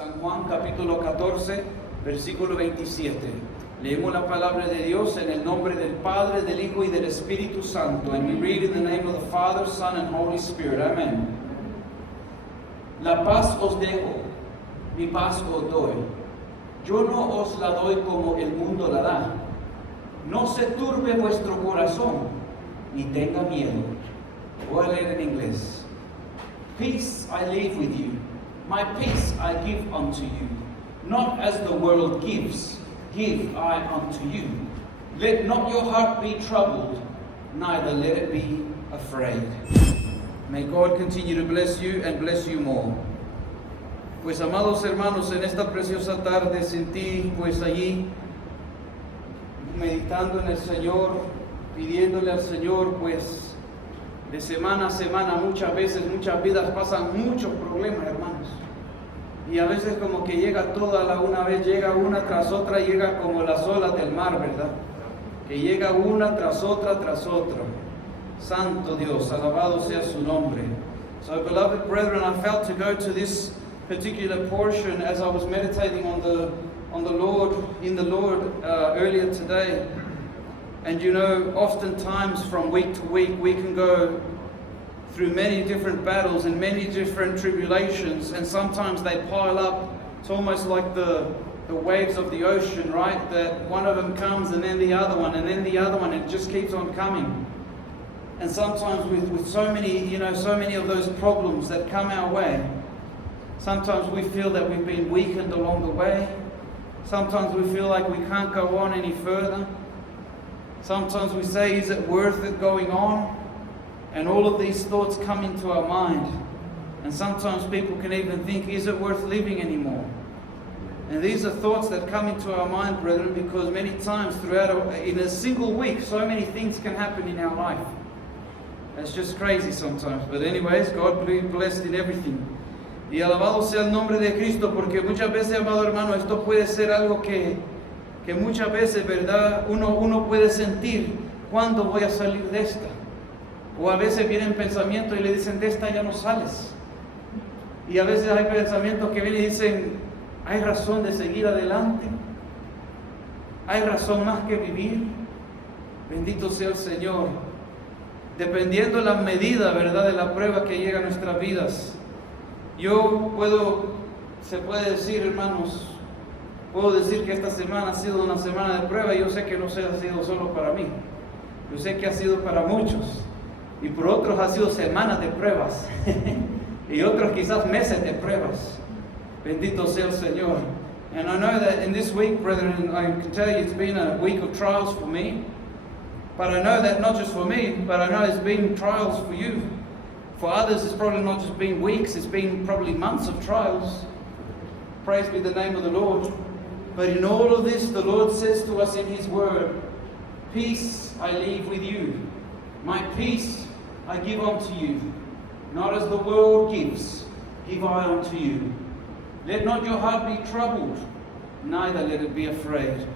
San Juan capítulo 14, versículo 27. Leemos la palabra de Dios en el nombre del Padre, del Hijo y del Espíritu Santo. And we read in the name of the Father, Son, and Holy Spirit. Amen. La paz os dejo, mi paz os doy. Yo no os la doy como el mundo la da. No se turbe vuestro corazón, ni tenga miedo. Voy a leer en inglés. Peace I leave with you. My peace I give unto you. Not as the world gives, give I unto you. Let not your heart be troubled, neither let it be afraid. May God continue to bless you and bless you more. Pues amados hermanos, en esta preciosa tarde sentí pues allí meditando en el Señor, pidiéndole al Señor pues de semana a semana, muchas veces, muchas vidas pasan muchos problemas, hermanos. Y a veces como que llega toda la una vez, llega una tras otra, llega como las olas del mar, ¿verdad? Que llega una tras otra, Santo Dios, alabado sea su nombre. So, beloved brethren, I felt to go to this particular portion as I was meditating on the Lord, in the Lord earlier today. And you know, oftentimes from week to week we can go through many different battles and many different tribulations, and sometimes they pile up. It's almost like the waves of the ocean, right? That one of them comes and then the other one and then the other one, and it just keeps on coming. And sometimes with so many of those problems that come our way, sometimes we feel that we've been weakened along the way. Sometimes we feel like we can't go on any further. Sometimes we say, is it worth it going on? And all of these thoughts come into our mind. And sometimes people can even think, is it worth living anymore? And these are thoughts that come into our mind, brethren, because many times in a single week, so many things can happen in our life. That's just crazy sometimes. But anyways, God be blessed in everything. Y alabado sea el nombre de Cristo, porque muchas veces, amado hermano, esto puede ser algo que muchas veces, ¿verdad? Uno puede sentir, ¿cuándo voy a salir de esta? O a veces vienen pensamientos y le dicen, de esta ya no sales. Y a veces hay pensamientos que vienen y dicen, hay razón de seguir adelante. Hay razón más que vivir. Bendito sea el Señor. Dependiendo la medida, ¿verdad?, de la prueba que llega a nuestras vidas. Se puede decir, hermanos, puedo decir que esta semana ha sido una semana de prueba, y yo sé que no ha sido solo para mí. Yo sé que ha sido para muchos. Y por otros ha sido semanas de pruebas. Y otros quizás meses de pruebas. Bendito sea el Señor. And I know that in this week, brethren, I can tell you it's been a week of trials for me. But I know that not just for me, but I know it's been trials for you. For others, it's probably not just been weeks, it's been probably months of trials. Praise be the name of the Lord. But in all of this, the Lord says to us in His Word, peace I leave with you. My peace I give unto you. Not as the world gives, give I unto you. Let not your heart be troubled, neither let it be afraid.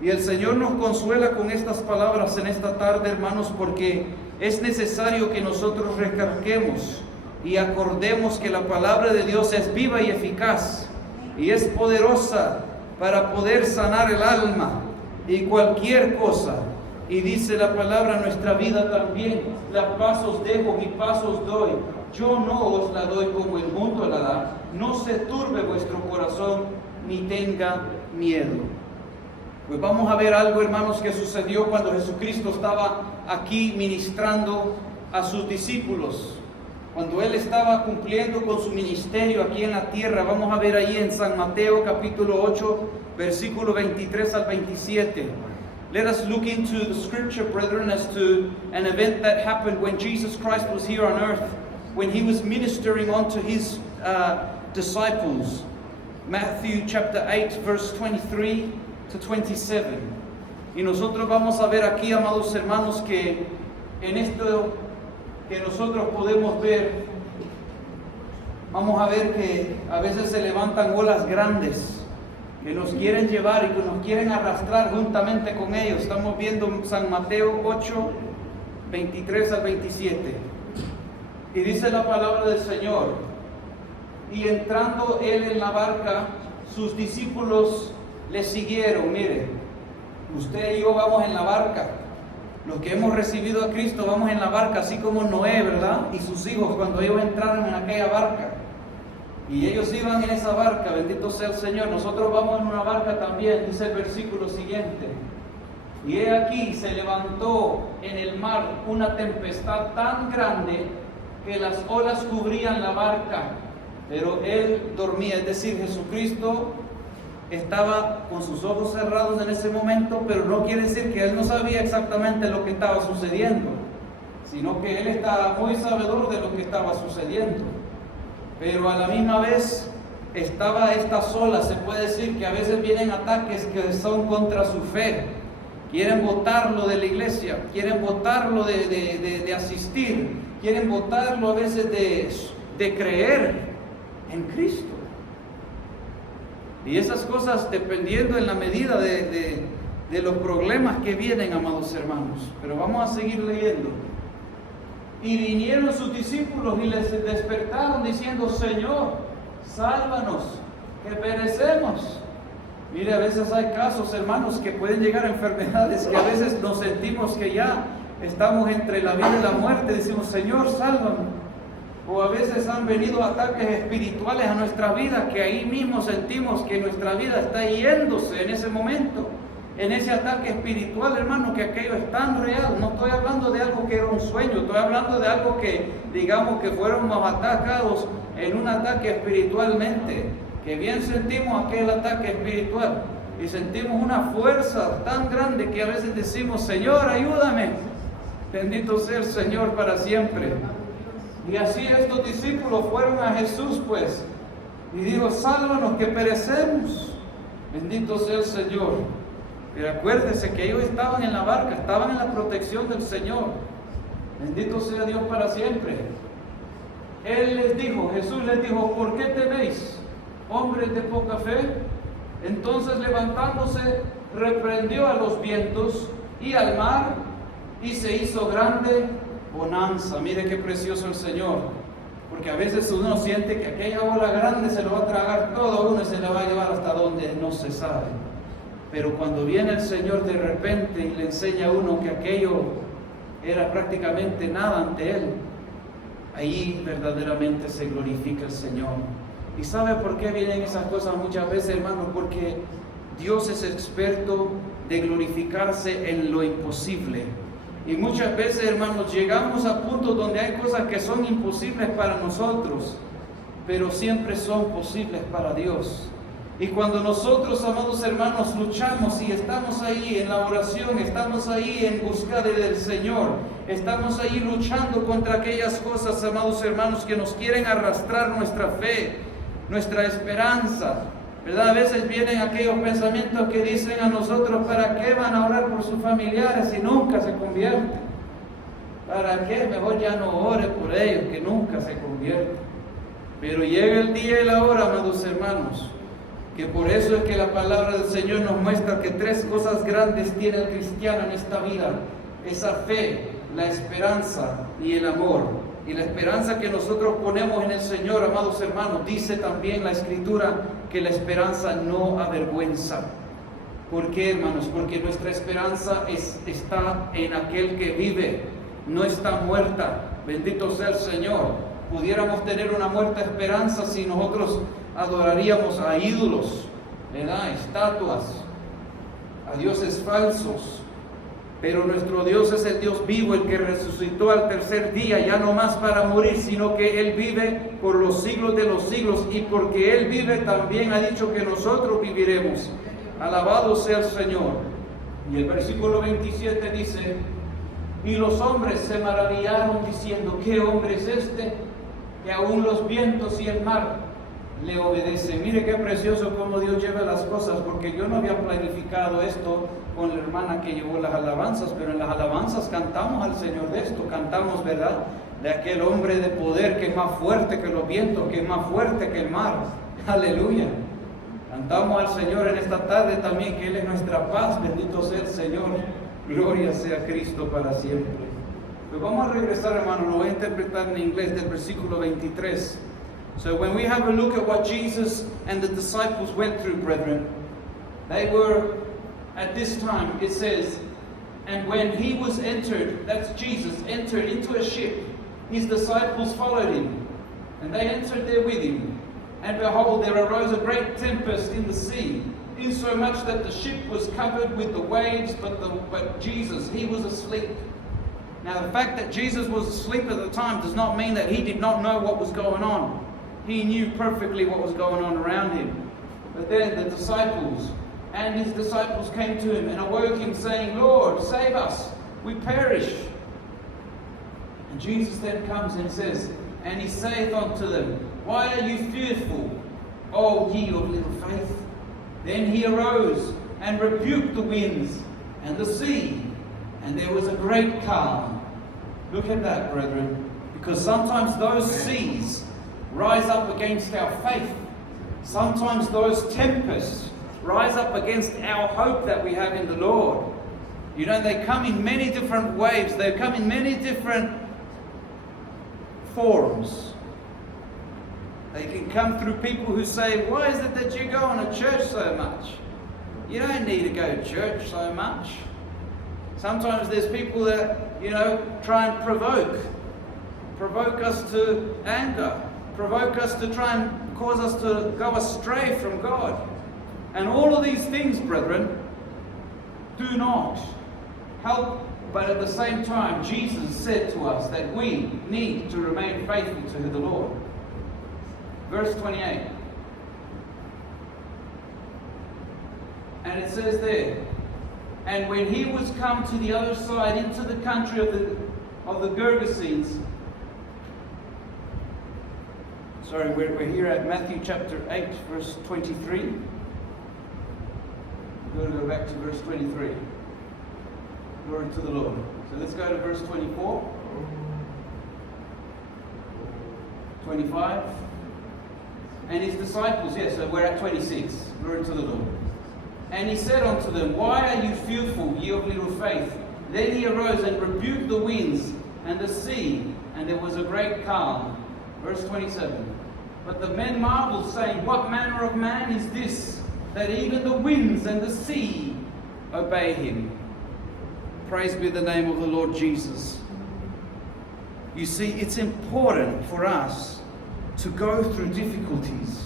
Y el Señor nos consuela con estas palabras en esta tarde, hermanos, porque es necesario que nosotros recarguemos y acordemos que la palabra de Dios es viva y eficaz y es poderosa para poder sanar el alma y cualquier cosa. Y dice la palabra, nuestra vida también, la paz os dejo, mi paz os doy. Yo no os la doy como el mundo la da. No se turbe vuestro corazón ni tenga miedo. Pues vamos a ver algo, hermanos, que sucedió cuando Jesucristo estaba aquí ministrando a sus discípulos. Cuando Él estaba cumpliendo con su ministerio aquí en la tierra. Vamos a ver ahí en San Mateo capítulo 8, versículo 23 al 27. Let us look into the scripture, brethren, as to an event that happened when Jesus Christ was here on earth, when He was ministering unto His disciples. Matthew chapter 8, verse 23 to 27. Y nosotros vamos a ver aquí, amados hermanos, que en esto que nosotros podemos ver, vamos a ver que a veces se levantan olas grandes que nos quieren llevar y que nos quieren arrastrar juntamente con ellos. Estamos viendo San Mateo 8, 23 al 27. Y dice la palabra del Señor: y entrando él en la barca, sus discípulos le siguieron. Mire, usted y yo vamos en la barca. Los que hemos recibido a Cristo vamos en la barca, así como Noé, ¿verdad? Y sus hijos cuando ellos entraron en aquella barca. Y ellos iban en esa barca, bendito sea el Señor. Nosotros vamos en una barca también, dice el versículo siguiente. Y he aquí, se levantó en el mar una tempestad tan grande que las olas cubrían la barca, pero él dormía. Es decir, Jesucristo estaba con sus ojos cerrados en ese momento, pero no quiere decir que él no sabía exactamente lo que estaba sucediendo, sino que él estaba muy sabedor de lo que estaba sucediendo. Pero a la misma vez estaba estas olas. Se puede decir que a veces vienen ataques que son contra su fe. Quieren botarlo de la iglesia, quieren botarlo de asistir, quieren botarlo a veces de creer en Cristo. Y esas cosas dependiendo en la medida de los problemas que vienen, amados hermanos. Pero vamos a seguir leyendo. Y vinieron sus discípulos y les despertaron diciendo: Señor, sálvanos, que perecemos. Mire, a veces hay casos, hermanos, que pueden llegar a enfermedades que a veces nos sentimos que ya estamos entre la vida y la muerte. Decimos: Señor, sálvanos. O a veces han venido ataques espirituales a nuestra vida, que ahí mismo sentimos que nuestra vida está yéndose en ese momento, en ese ataque espiritual, hermano, que aquello es tan real. No estoy hablando de algo que era un sueño, estoy hablando de algo que, digamos, que fueron atacados en un ataque espiritualmente, que bien sentimos aquel ataque espiritual y sentimos una fuerza tan grande que a veces decimos: Señor, ayúdame. Bendito sea el Señor para siempre. Y así estos discípulos fueron a Jesús, pues, y dijo: sálvanos, que perecemos. Bendito sea el Señor. Pero acuérdense que ellos estaban en la barca, estaban en la protección del Señor. Bendito sea Dios para siempre. Él les dijo, Jesús les dijo: ¿por qué teméis, hombres de poca fe? Entonces, levantándose, reprendió a los vientos y al mar, y se hizo grande bonanza. Mire qué precioso el Señor, porque a veces uno siente que aquella ola grande se lo va a tragar todo a uno y se lo va a llevar hasta donde no se sabe. Pero cuando viene el Señor de repente y le enseña a uno que aquello era prácticamente nada ante Él, ahí verdaderamente se glorifica el Señor. ¿Y sabe por qué vienen esas cosas muchas veces, hermano? Porque Dios es experto de glorificarse en lo imposible. Y muchas veces, hermanos, llegamos a puntos donde hay cosas que son imposibles para nosotros, pero siempre son posibles para Dios. Y cuando nosotros, amados hermanos, luchamos y estamos ahí en la oración, estamos ahí en busca del Señor, estamos ahí luchando contra aquellas cosas, amados hermanos, que nos quieren arrastrar nuestra fe, nuestra esperanza, ¿verdad? A veces vienen aquellos pensamientos que dicen a nosotros: ¿para qué van a orar por sus familiares si nunca se convierten? ¿Para qué? Mejor ya no ore por ellos, que nunca se convierten. Pero llega el día y la hora, amados hermanos, que por eso es que la palabra del Señor nos muestra que tres cosas grandes tiene el cristiano en esta vida: esa fe, la esperanza y el amor. Y la esperanza que nosotros ponemos en el Señor, amados hermanos, dice también la Escritura que la esperanza no avergüenza. ¿Por qué, hermanos? Porque nuestra esperanza está en aquel que vive, no está muerta. Bendito sea el Señor. Pudiéramos tener una muerta esperanza si nosotros adoraríamos a ídolos, ¿verdad? Estatuas, a dioses falsos. Pero nuestro Dios es el Dios vivo, el que resucitó al tercer día, ya no más para morir, sino que Él vive por los siglos de los siglos, y porque Él vive también ha dicho que nosotros viviremos. Alabado sea el Señor. Y el versículo 27 dice: y los hombres se maravillaron diciendo: ¿qué hombre es este que aún los vientos y el mar le obedecen? Mire qué precioso cómo Dios lleva las cosas, porque yo no había planificado esto con la hermana que llevó las alabanzas, pero en las alabanzas cantamos al Señor de esto, cantamos, ¿verdad?, de aquel hombre de poder que es más fuerte que los vientos, que es más fuerte que el mar. Aleluya. Cantamos al Señor en esta tarde también, que Él es nuestra paz. Bendito sea el Señor. Gloria sea Cristo para siempre. Pues vamos a regresar, hermano, lo voy a interpretar en inglés del versículo 23. So when we have a look at what Jesus and the disciples went through, brethren, they were, at this time, it says, and when he was entered, that's Jesus, entered into a ship, his disciples followed him, and they entered there with him. And behold, there arose a great tempest in the sea, insomuch that the ship was covered with the waves, but Jesus, he was asleep. Now the fact that Jesus was asleep at the time does not mean that he did not know what was going on. He knew perfectly what was going on around him. But then the disciples and his disciples came to him and awoke him, saying, Lord, save us, we perish. And Jesus then comes and says, and he saith unto them, why are you fearful, O ye of little faith? Then he arose and rebuked the winds and the sea, and there was a great calm. Look at that, brethren, because sometimes those seas rise up against our faith. Sometimes those tempests rise up against our hope that we have in the Lord. You know, they come in many different waves. They come in many different forms. They can come through people who say, why is it that you go on to church so much? You don't need to go to church so much. Sometimes there's people that, try and provoke us to anger, provoke us to try and cause us to go astray from God. And all of these things, brethren, do not help, but at the same time, Jesus said to us that we need to remain faithful to the Lord. Verse 28. And it says there, and when he was come to the other side into the country of the Gergesenes, we're here at Matthew chapter 8, verse 23. We're going to go back to verse 23. Glory to the Lord. So let's go to verse 24. 25. And his disciples, so we're at 26. Glory to the Lord. And he said unto them, why are you fearful, ye of little faith? Then he arose and rebuked the winds and the sea, and there was a great calm. Verse 27. But the men marveled, saying, what manner of man is this, that even the winds and the sea obey him? Praise be the name of the Lord Jesus. You see, it's important for us to go through difficulties.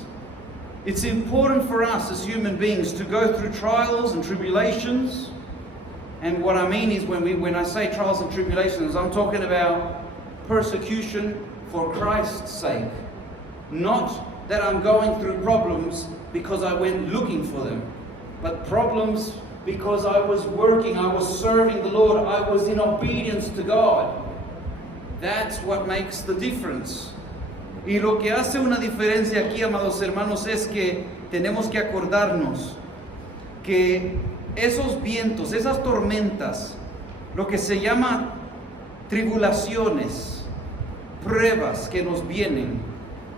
It's important for us as human beings to go through trials and tribulations. And what I mean is when I say trials and tribulations, I'm talking about persecution for Christ's sake. Not that I'm going through problems because I went looking for them, but problems because I was working, I was serving the Lord, I was in obedience to God. That's what makes the difference. Y lo que hace una diferencia aquí, amados hermanos, es que tenemos que acordarnos que esos vientos, esas tormentas, lo que se llama tribulaciones, pruebas que nos vienen,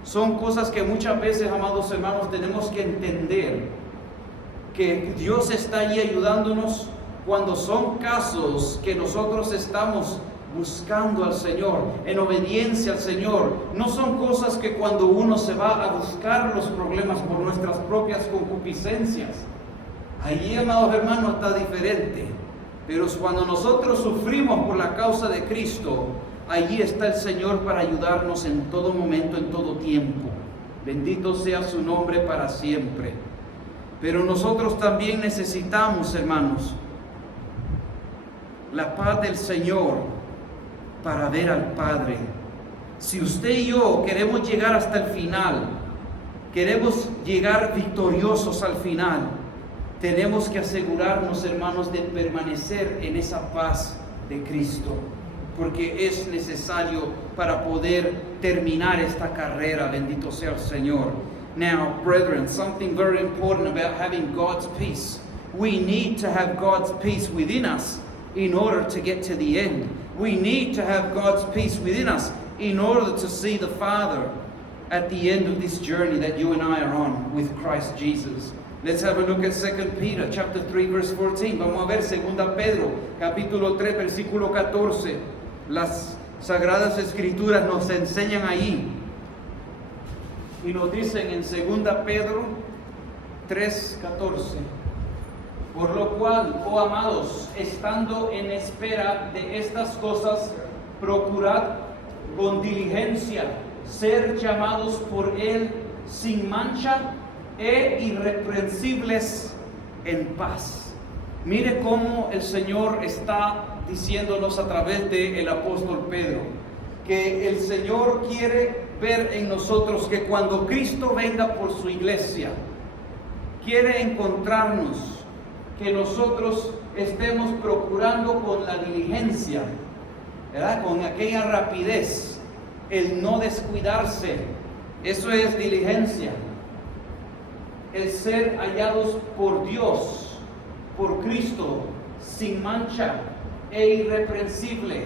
son cosas que muchas veces, amados hermanos, tenemos que entender que Dios está allí ayudándonos cuando son casos que nosotros estamos buscando al Señor, en obediencia al Señor. No son cosas que cuando uno se va a buscar los problemas por nuestras propias concupiscencias. Allí, amados hermanos, está diferente. Pero cuando nosotros sufrimos por la causa de Cristo, allí está el Señor para ayudarnos en todo momento, en todo tiempo. Bendito sea su nombre para siempre. Pero nosotros también necesitamos, hermanos, la paz del Señor para ver al Padre. Si usted y yo queremos llegar hasta el final, queremos llegar victoriosos al final, tenemos que asegurarnos, hermanos, de permanecer en esa paz de Cristo, porque es necesario para poder terminar esta carrera. Bendito sea el Señor. Now, brethren, something very important about having God's peace. We need to have God's peace within us in order to get to the end. We need to have God's peace within us in order to see the Father at the end of this journey that you and I are on with Christ Jesus. Let's have a look at 2 Peter chapter 3 verse 14. Vamos a ver 2 Pedro capítulo 3 versículo 14. Las Sagradas Escrituras nos enseñan ahí Y nos dicen en 2 Pedro 3:14. Por lo cual, oh amados, estando en espera de estas cosas, procurad con diligencia ser llamados por Él sin mancha e irreprensibles en paz. Mire cómo el Señor está diciéndonos a través del apóstol Pedro, que el Señor quiere ver en nosotros que cuando Cristo venga por su iglesia, quiere encontrarnos, que nosotros estemos procurando con la diligencia, ¿verdad? Con aquella rapidez, el no descuidarse. Eso es diligencia. El ser hallados por Dios, por Cristo, sin mancha e irreprensible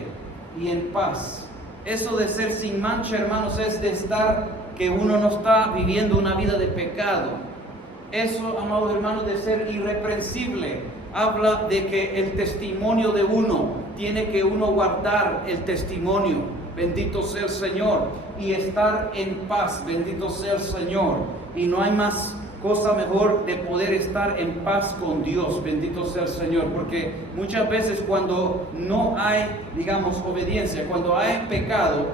y en paz. Eso de ser sin mancha, hermanos, es de estar, que uno no está viviendo una vida de pecado. Eso, amados hermanos, de ser irreprensible, habla de que el testimonio de uno, tiene que uno guardar el testimonio, bendito sea el Señor, y estar en paz, bendito sea el Señor. Y no hay más cosa mejor de poder estar en paz con Dios, bendito sea el Señor, porque muchas veces cuando no hay, digamos, obediencia, cuando hay pecado,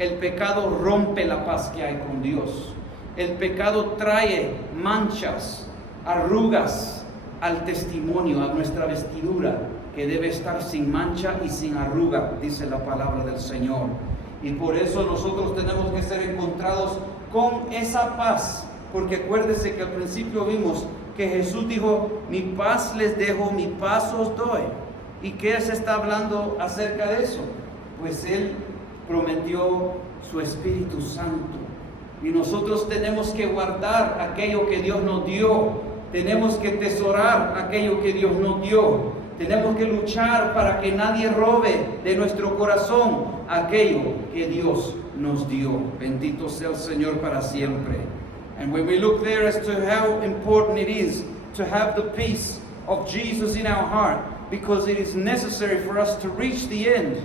el pecado rompe la paz que hay con Dios. El pecado trae manchas, arrugas al testimonio, a nuestra vestidura, que debe estar sin mancha y sin arruga, dice la palabra del Señor. Y por eso nosotros tenemos que ser encontrados con esa paz, porque acuérdese que al principio vimos que Jesús dijo, mi paz les dejo, mi paz os doy. ¿Y qué se está hablando acerca de eso? Pues Él prometió su Espíritu Santo. Y nosotros tenemos que guardar aquello que Dios nos dio. Tenemos que tesorar aquello que Dios nos dio. Tenemos que luchar para que nadie robe de nuestro corazón aquello que Dios nos dio. Bendito sea el Señor para siempre. And when we look there as to how important it is to have the peace of Jesus in our heart, because it is necessary for us to reach the end.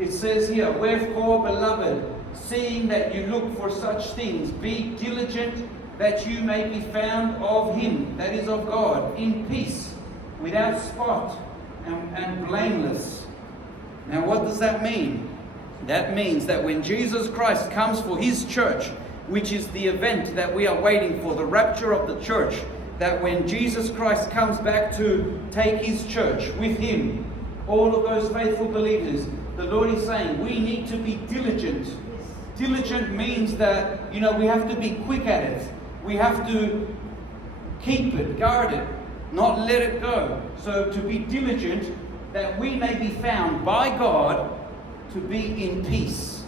It says here, wherefore, beloved, seeing that you look for such things, be diligent that you may be found of Him, that is of God, in peace, without spot and blameless. Now what does that mean? That means that when Jesus Christ comes for His church, which is the event that we are waiting for, the rapture of the church, that when Jesus Christ comes back to take His church with Him, all of those faithful believers, the Lord is saying we need to be diligent. Diligent means that, we have to be quick at it. We have to keep it, guard it, not let it go. So to be diligent, that we may be found by God to be in peace.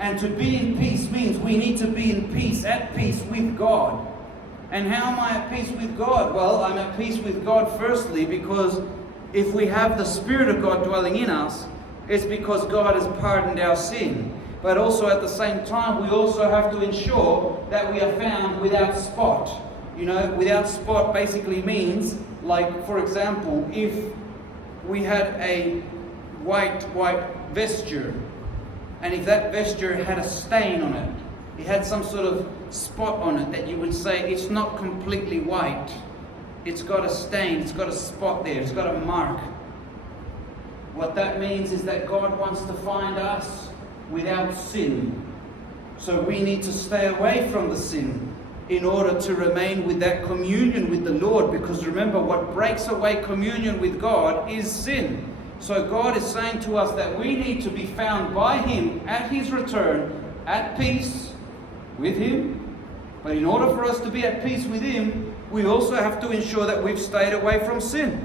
And to be in peace means we need to be in peace, at peace with God. And how am I at peace with God? Well, I'm at peace with God firstly because if we have the Spirit of God dwelling in us, it's because God has pardoned our sin. But also at the same time, we also have to ensure that we are found without spot. Without spot basically means, like, for example, if we had a white vesture, and if that vesture had a stain on it, it had some sort of spot on it that you would say it's not completely white. It's got a stain, it's got a spot there, it's got a mark. What that means is that God wants to find us without sin. So we need to stay away from the sin in order to remain with that communion with the Lord, because remember, what breaks away communion with God is sin. So God is saying to us that we need to be found by Him at His return, at peace with Him. But in order for us to be at peace with Him, we also have to ensure that we've stayed away from sin.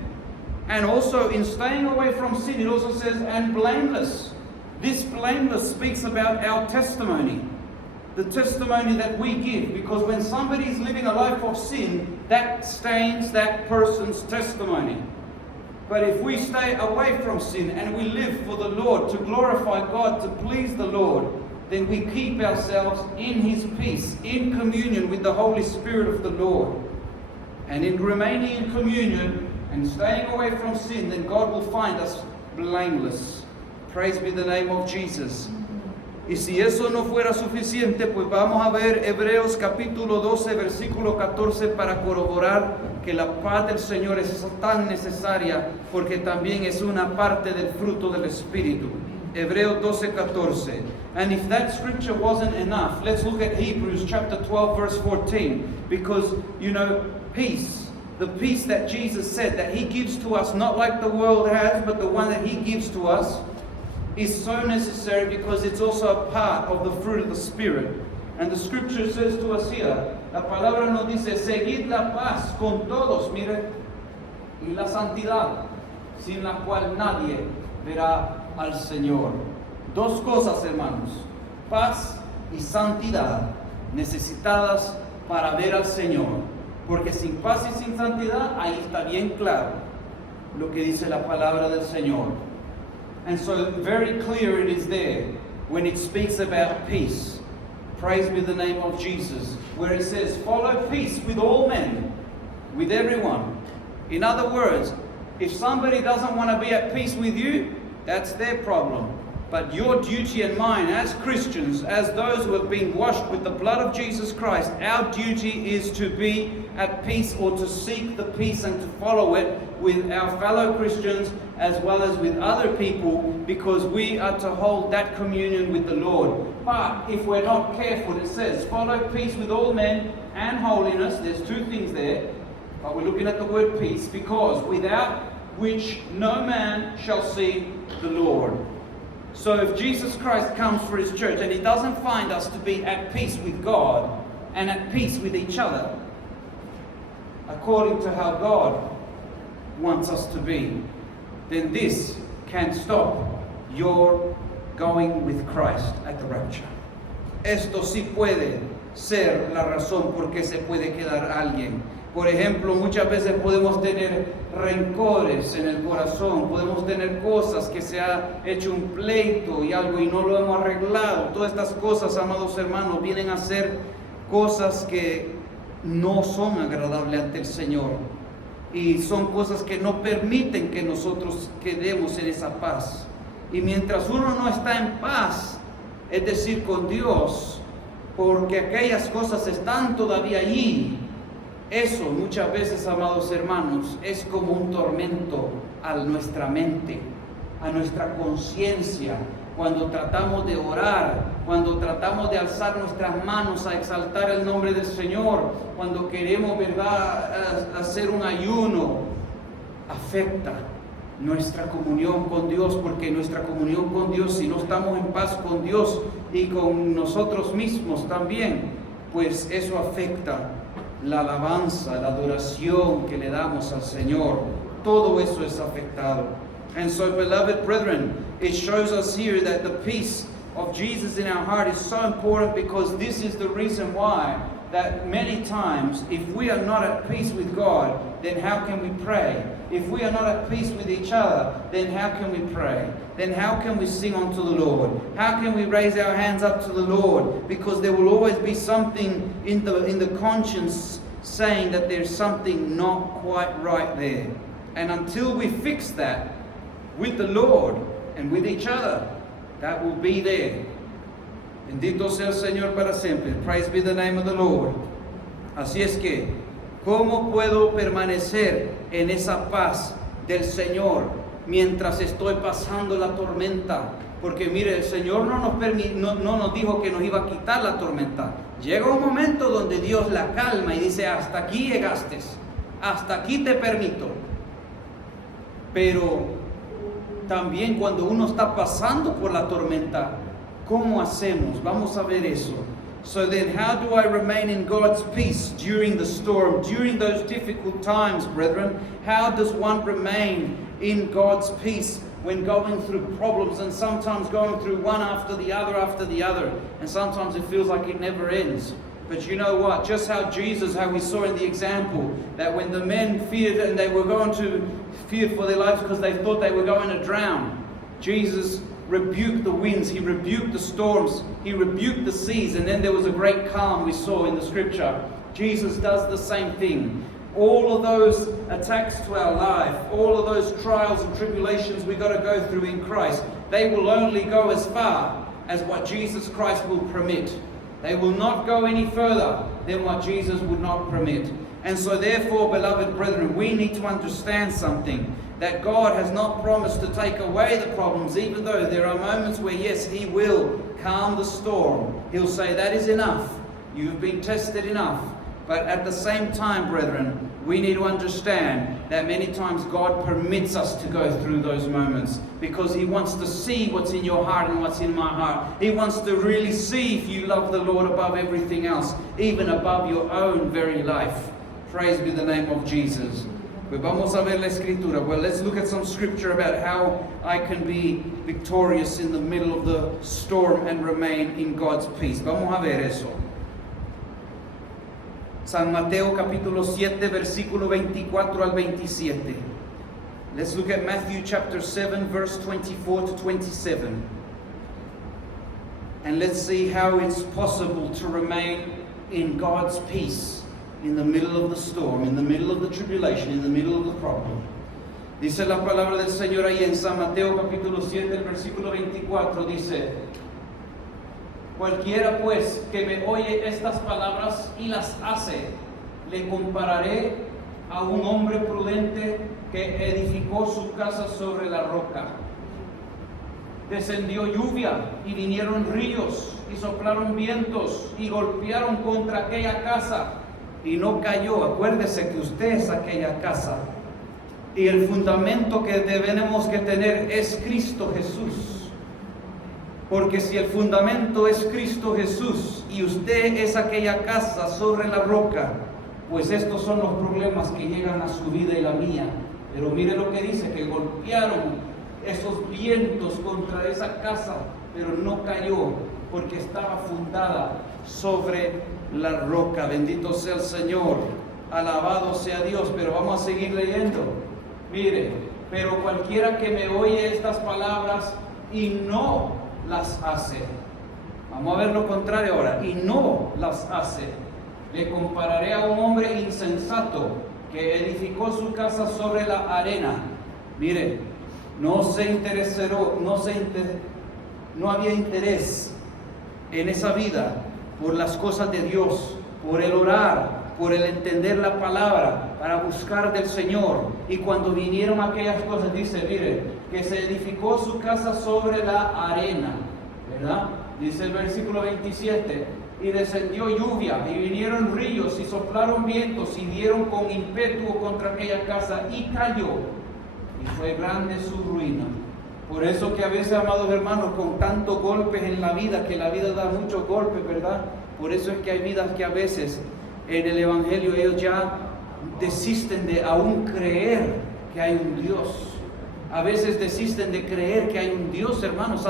And also in staying away from sin, it also says, and blameless. This blameless speaks about our testimony. The testimony that we give. Because when somebody is living a life of sin, that stains that person's testimony. But if we stay away from sin and we live for the Lord, to glorify God, to please the Lord, then we keep ourselves in His peace, in communion with the Holy Spirit of the Lord. And in remaining in communion and staying away from sin, then God will find us blameless. Praise be the name of Jesus. Y si eso no fuera suficiente, pues vamos a ver Hebreos capítulo 12, versículo 14 para corroborar que la paz del Señor es tan necesaria porque también es una parte del fruto del Espíritu. Hebreos 12, 14. And if that scripture wasn't enough, let's look at Hebrews chapter 12, verse 14. Because, peace, the peace that Jesus said that He gives to us, not like the world has, but the one that He gives to us, is so necessary because it's also a part of the fruit of the Spirit. And the scripture says to us here, la palabra nos dice, seguid la paz con todos, mire, y la santidad, sin la cual nadie verá al Señor. Dos cosas, hermanos, paz y santidad, necesitadas para ver al Señor. Porque sin paz y sin santidad, ahí está bien claro lo que dice la palabra del Señor. And so very clear it is there when it speaks about peace. Praise be the name of Jesus. Where it says, follow peace with all men, with everyone. In other words, if somebody doesn't want to be at peace with you, that's their problem. But your duty and mine as Christians, as those who have been washed with the blood of Jesus Christ, our duty is to be at peace or to seek the peace and to follow it with our fellow Christians as well as with other people, because we are to hold that communion with the Lord. But if we're not careful, it says, follow peace with all men and holiness. There's two things there, but we're looking at the word peace, because without which no man shall see the Lord. So if Jesus Christ comes for His church and He doesn't find us to be at peace with God and at peace with each other, according to how God wants us to be, then this can stop your going with Christ at the rapture. Esto sí puede ser la razón por qué se puede quedar alguien. Por ejemplo, muchas veces podemos tener rencores en el corazón, podemos tener cosas que se ha hecho un pleito y algo y no lo hemos arreglado. Todas estas cosas, amados hermanos, vienen a ser cosas que no son agradables ante el Señor. Y son cosas que no permiten que nosotros quedemos en esa paz. Y mientras uno no está en paz, es decir, con Dios, porque aquellas cosas están todavía allí, eso muchas veces, amados hermanos, es como un tormento a nuestra mente, a nuestra conciencia. Cuando tratamos de orar, cuando tratamos de alzar nuestras manos a exaltar el nombre del Señor, cuando queremos, ¿verdad?, hacer un ayuno, afecta nuestra comunión con Dios, porque nuestra comunión con Dios, si no estamos en paz con Dios y con nosotros mismos también, pues eso afecta la alabanza, la adoración que le damos al Señor. Todo eso es afectado. And so, beloved brethren, it shows us here that the peace of Jesus in our heart is so important, because this is the reason why that many times, if we are not at peace with God, then how can we pray? If we are not at peace with each other, then how can we pray? Then how can we sing unto the Lord? How can we raise our hands up to the Lord? Because there will always be something in the conscience saying that there's something not quite right there. And until we fix that with the Lord and with each other, that will be there. Bendito sea el Señor para siempre. Praise be the name of the Lord. Así es que, ¿cómo puedo permanecer en esa paz del Señor mientras estoy pasando la tormenta? Porque mire, el Señor no nos dijo que nos iba a quitar la tormenta. Llega un momento donde Dios la calma y dice, hasta aquí llegaste, hasta aquí te permito. Pero también cuando uno está pasando por la tormenta, ¿cómo hacemos? Vamos a ver eso. So then, how do I remain in God's peace during the storm, during those difficult times, brethren? How does one remain in God's peace when going through problems, and sometimes going through one after the other, and sometimes it feels like it never ends? But you know what? Just how we saw in the example, that when the men feared and they were going to fear for their lives because they thought they were going to drown, Jesus rebuked the winds, He rebuked the storms, He rebuked the seas, and then there was a great calm we saw in the scripture. Jesus does the same thing. All of those attacks to our life, all of those trials and tribulations we got to go through in Christ, they will only go as far as what Jesus Christ will permit. They will not go any further than what Jesus would not permit. And so therefore, beloved brethren, we need to understand something, that God has not promised to take away the problems, even though there are moments where, yes, He will calm the storm. He'll say, that is enough. You've been tested enough. But at the same time, brethren, we need to understand that many times God permits us to go through those moments because He wants to see what's in your heart and what's in my heart. He wants to really see if you love the Lord above everything else, even above your own very life. Praise be the name of Jesus. Pues vamos a ver la escritura. Well, let's look at some scripture about how I can be victorious in the middle of the storm and remain in God's peace. Vamos a ver eso. San Mateo capítulo 7, versículo 24 al 27. Let's look at Matthew chapter 7, verse 24 to 27. And let's see how it's possible to remain in God's peace in the middle of the storm, in the middle of the tribulation, in the middle of the problem. Dice la palabra del Señor ahí en San Mateo capítulo 7, el versículo 24, dice: Cualquiera pues que me oye estas palabras y las hace, le compararé a un hombre prudente que edificó su casa sobre la roca. Descendió lluvia y vinieron ríos y soplaron vientos y golpearon contra aquella casa y no cayó. Acuérdese que usted es aquella casa. Y el fundamento que debemos que tener es Cristo Jesús. Porque si el fundamento es Cristo Jesús y usted es aquella casa sobre la roca, pues estos son los problemas que llegan a su vida y la mía. Pero mire lo que dice, que golpearon esos vientos contra esa casa, pero no cayó, porque estaba fundada sobre la roca. Bendito sea el Señor, alabado sea Dios. Pero vamos a seguir leyendo. Mire, pero cualquiera que me oye estas palabras y no las hace. Vamos a ver lo contrario ahora. Y no las hace. Le compararé a un hombre insensato que edificó su casa sobre la arena. Mire, no había interés en esa vida por las cosas de Dios, por el orar, por el entender la palabra, para buscar del Señor. Y cuando vinieron aquellas cosas, dice, mire, que se edificó su casa sobre la arena, ¿verdad? Dice el versículo 27, y descendió lluvia, y vinieron ríos, y soplaron vientos, y dieron con ímpetu contra aquella casa, y cayó, y fue grande su ruina. Por eso que a veces, amados hermanos, con tantos golpes en la vida, que la vida da muchos golpes, ¿verdad? Por eso es que hay vidas que a veces en el Evangelio ellos ya desisten de aún creer que hay un Dios. A veces desisten de creer que hay un Dios, hermanos.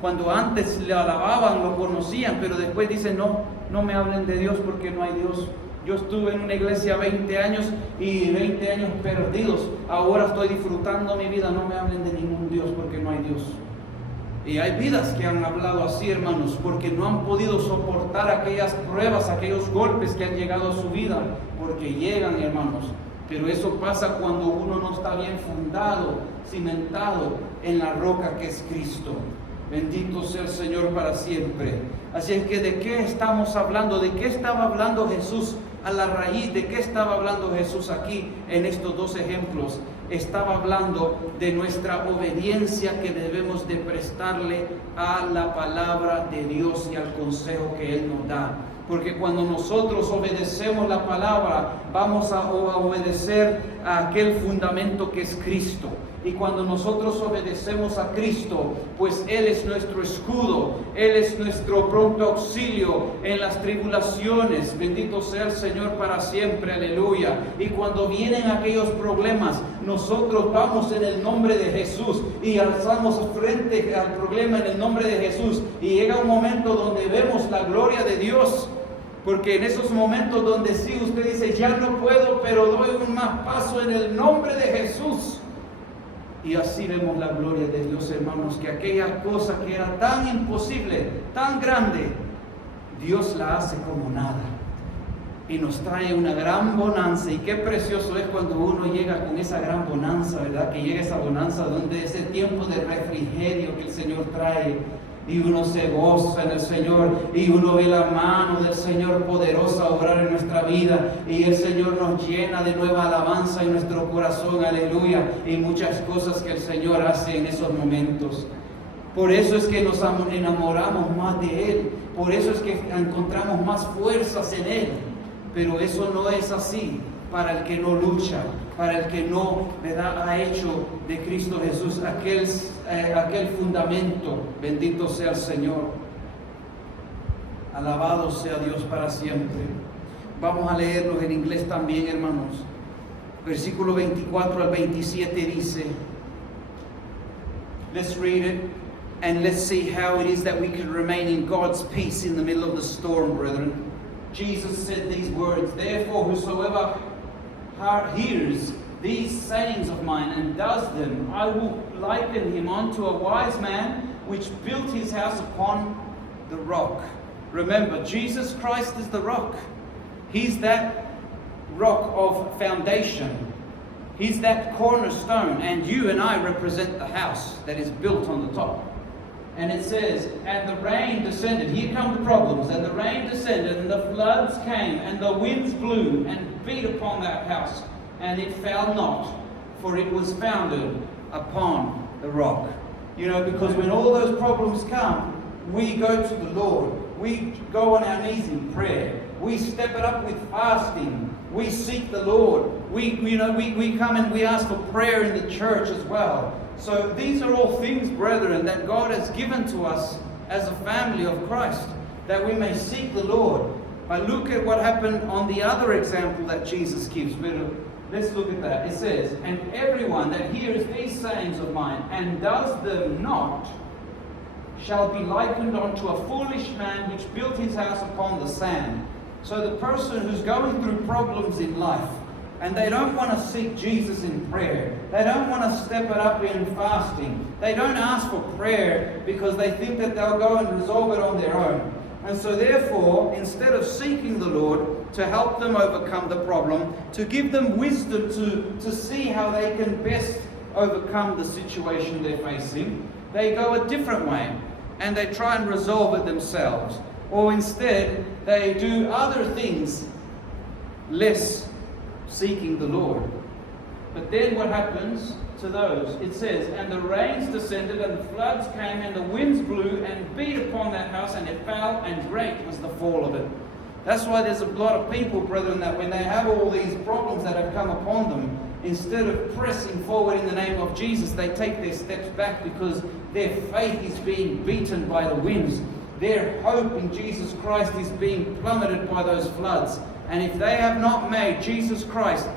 Cuando antes le alababan, lo conocían, pero después dicen, no me hablen de Dios porque no hay Dios. Yo estuve en una iglesia 20 años y 20 años perdidos. Ahora estoy disfrutando mi vida. No me hablen de ningún Dios porque no hay Dios. Y hay vidas que han hablado así, hermanos, porque no han podido soportar aquellas pruebas, aquellos golpes que han llegado a su vida, porque llegan, hermanos. Pero eso pasa cuando uno no está bien fundado, cimentado en la roca que es Cristo. Bendito sea el Señor para siempre. Así es que, ¿de qué estamos hablando? ¿De qué estaba hablando Jesús a la raíz? ¿De qué estaba hablando Jesús aquí en estos dos ejemplos? Estaba hablando de nuestra obediencia que debemos de prestarle a la palabra de Dios y al consejo que Él nos da. Porque cuando nosotros obedecemos la palabra, vamos a obedecer a aquel fundamento que es Cristo. Y cuando nosotros obedecemos a Cristo, pues Él es nuestro escudo, Él es nuestro pronto auxilio en las tribulaciones. Bendito sea el Señor para siempre, aleluya. Y cuando vienen aquellos problemas, nosotros vamos en el nombre de Jesús y alzamos frente al problema en el nombre de Jesús. Y llega un momento donde vemos la gloria de Dios. Porque en esos momentos donde sí usted dice, ya no puedo, pero doy un más paso en el nombre de Jesús. Y así vemos la gloria de Dios, hermanos, que aquella cosa que era tan imposible, tan grande, Dios la hace como nada. Y nos trae una gran bonanza. Y qué precioso es cuando uno llega con esa gran bonanza, ¿verdad? Que llega esa bonanza donde ese tiempo de refrigerio que el Señor trae. y uno se goza en el Señor y uno ve la mano del Señor poderosa obrar en nuestra vida y el Señor nos llena de nueva alabanza en nuestro corazón, aleluya, y muchas cosas que el Señor hace en esos momentos. Por eso es que nos enamoramos más de Él, por eso es que encontramos más fuerzas en Él, pero eso no es así para el que no lucha, para el que no, ¿verdad?, ha hecho de Cristo Jesús aquel fundamento. Bendito sea el Señor. Alabado sea Dios para siempre. Vamos a leerlos en inglés también, hermanos. Versículo 24 al 27 dice, let's read it and let's see how it is that we can remain in God's peace in the middle of the storm, brethren. Jesus said these words, therefore whosoever hears these sayings of mine and does them, I will liken him unto a wise man which built his house upon the rock. Remember, Jesus Christ is the rock. He's that rock of foundation. He's that cornerstone, and you and I represent the house that is built on the top. And it says, and the rain descended. Here come the problems. And the rain descended, and the floods came, and the winds blew and beat upon that house. And it fell not, for it was founded upon the rock. You know, because when all those problems come, we go to the Lord. We go on our knees in prayer. We step it up with fasting. We seek the Lord. We come and we ask for prayer in the church as well. So these are all things, brethren, that God has given to us as a family of Christ, that we may seek the Lord. But look at what happened on the other example that Jesus gives. Let's look at that. It says, and everyone that hears these sayings of mine and does them not shall be likened unto a foolish man which built his house upon the sand. So the person who's going through problems in life, and they don't want to seek Jesus in prayer. They don't want to step it up in fasting. They don't ask for prayer because they think that they'll go and resolve it on their own. And so therefore, instead of seeking the Lord to help them overcome the problem, to give them wisdom to see how they can best overcome the situation they're facing, they go a different way and they try and resolve it themselves. Or instead, they do other things less seeking the Lord. But then what happens to those? It says, and the rains descended, and the floods came, and the winds blew and beat upon that house, and it fell, and great was the fall of it. That's why there's a lot of people, brethren, that when they have all these problems that have come upon them, instead of pressing forward in the name of Jesus, they take their steps back because their faith is being beaten by the winds. Their hope in Jesus Christ is being plummeted by those floods. And if they have not made Jesus Christ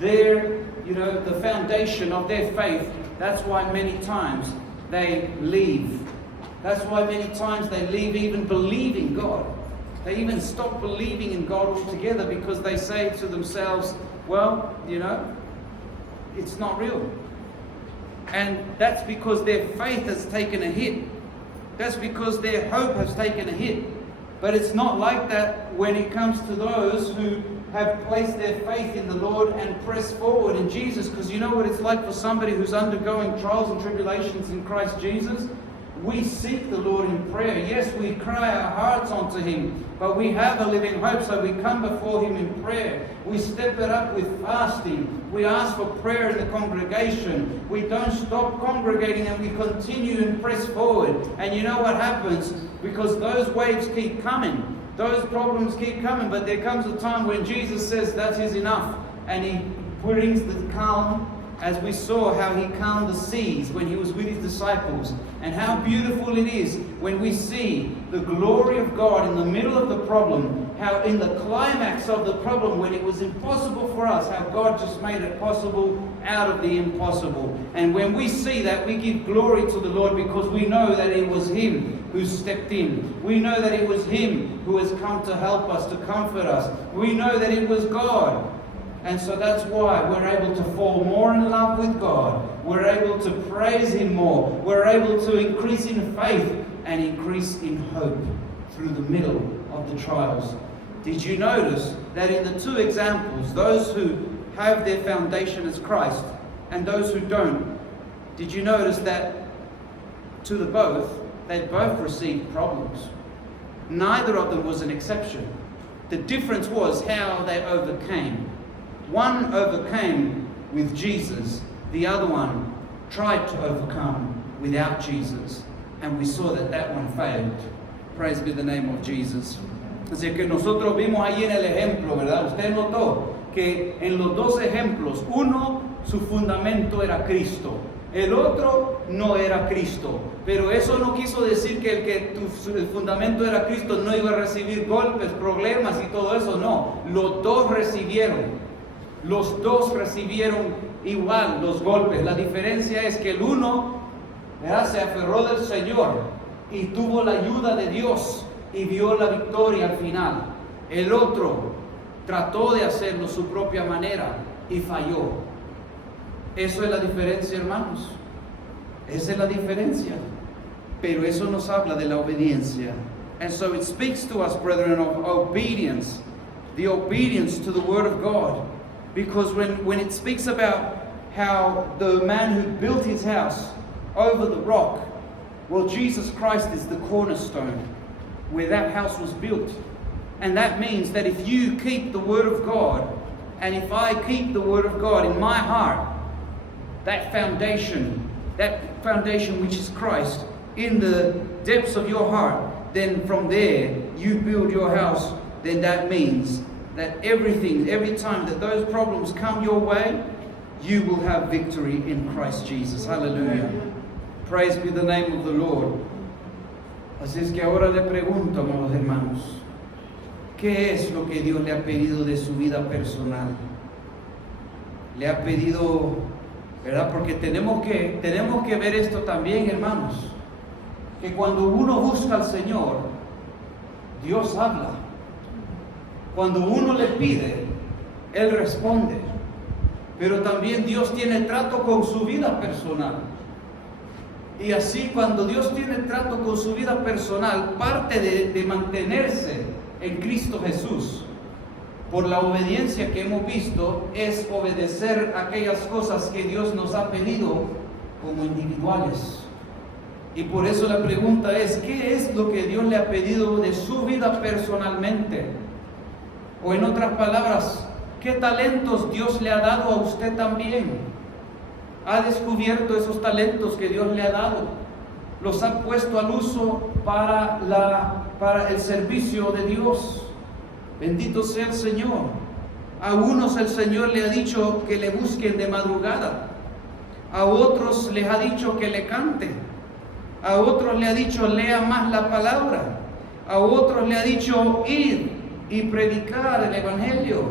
the foundation of their faith, that's why many times they leave. That's why many times they leave even believing God. They even stop believing in God altogether because they say to themselves, well, it's not real. And that's because their faith has taken a hit. That's because their hope has taken a hit. But it's not like that when it comes to those who have placed their faith in the Lord and press forward in Jesus. Because you know what it's like for somebody who's undergoing trials and tribulations in Christ Jesus? We seek the Lord in prayer. Yes, we cry our hearts unto Him, but we have a living hope, so we come before Him in prayer. We step it up with fasting. We ask for prayer in the congregation. We don't stop congregating, and we continue and press forward. And you know what happens? Because those waves keep coming. Those problems keep coming, but there comes a time when Jesus says that is enough, and He brings the calm. As we saw how He calmed the seas when He was with His disciples, and how beautiful it is when we see the glory of God in the middle of the problem, how in the climax of the problem when it was impossible for us, how God just made it possible out of the impossible. And when we see that, we give glory to the Lord because we know that it was Him who stepped in. We know that it was Him who has come to help us, to comfort us. We know that it was God. And so that's why we're able to fall more in love with God. We're able to praise Him more. We're able to increase in faith and increase in hope through the middle of the trials. Did you notice that in the two examples, those who have their foundation as Christ and those who don't, did you notice that to the both, They both received problems. Neither of them was an exception. The difference was how they overcame. One overcame with Jesus. The other one tried to overcome without Jesus. And we saw that that one failed. Praise be the name of Jesus. Así que nosotros vimos ahí en el ejemplo, ¿verdad? Usted notó que en los dos ejemplos, uno, su fundamento era Cristo. El otro no era Cristo. Pero eso no quiso decir que el fundamento era Cristo no iba a recibir golpes, problemas y todo eso. No, los dos recibieron. Los dos recibieron igual los golpes. La diferencia es que el uno, ¿verdad?, se aferró del Señor y tuvo la ayuda de Dios y vio la victoria al final. El otro trató de hacerlo su propia manera y falló. Eso es la diferencia, hermanos. Esa es la diferencia. Pero eso nos habla de la obediencia. And so it speaks to us, brethren, of obedience. The obedience to the Word of God. Because when it speaks about how the man who built his house over the rock, well, Jesus Christ is the cornerstone where that house was built. And that means that if you keep the Word of God, and if I keep the Word of God in my heart, that foundation which is Christ, in the depths of your heart, then from there you build your house, then that means that every time that those problems come your way, you will have victory in Christ Jesus. Hallelujah. Praise be the name of the Lord. Así es que ahora le pregunto, amados hermanos, ¿qué es lo que Dios le ha pedido de su vida personal? Le ha pedido, ¿verdad? Porque tenemos que ver esto también, hermanos, que cuando uno busca al Señor, Dios habla. Cuando uno le pide, Él responde. Pero también Dios tiene trato con su vida personal. Y así, cuando Dios tiene trato con su vida personal, parte de mantenerse en Cristo Jesús, por la obediencia que hemos visto, es obedecer aquellas cosas que Dios nos ha pedido como individuales. Y por eso la pregunta es, ¿qué es lo que Dios le ha pedido de su vida personalmente? O en otras palabras, ¿qué talentos Dios le ha dado a usted también? ¿Ha descubierto esos talentos que Dios le ha dado? ¿Los ha puesto al uso para el servicio de Dios? Bendito sea el Señor. A unos el Señor le ha dicho que le busquen de madrugada. A otros les ha dicho que le canten. A otros le ha dicho lea más la palabra. A otros le ha dicho ir y predicar el Evangelio,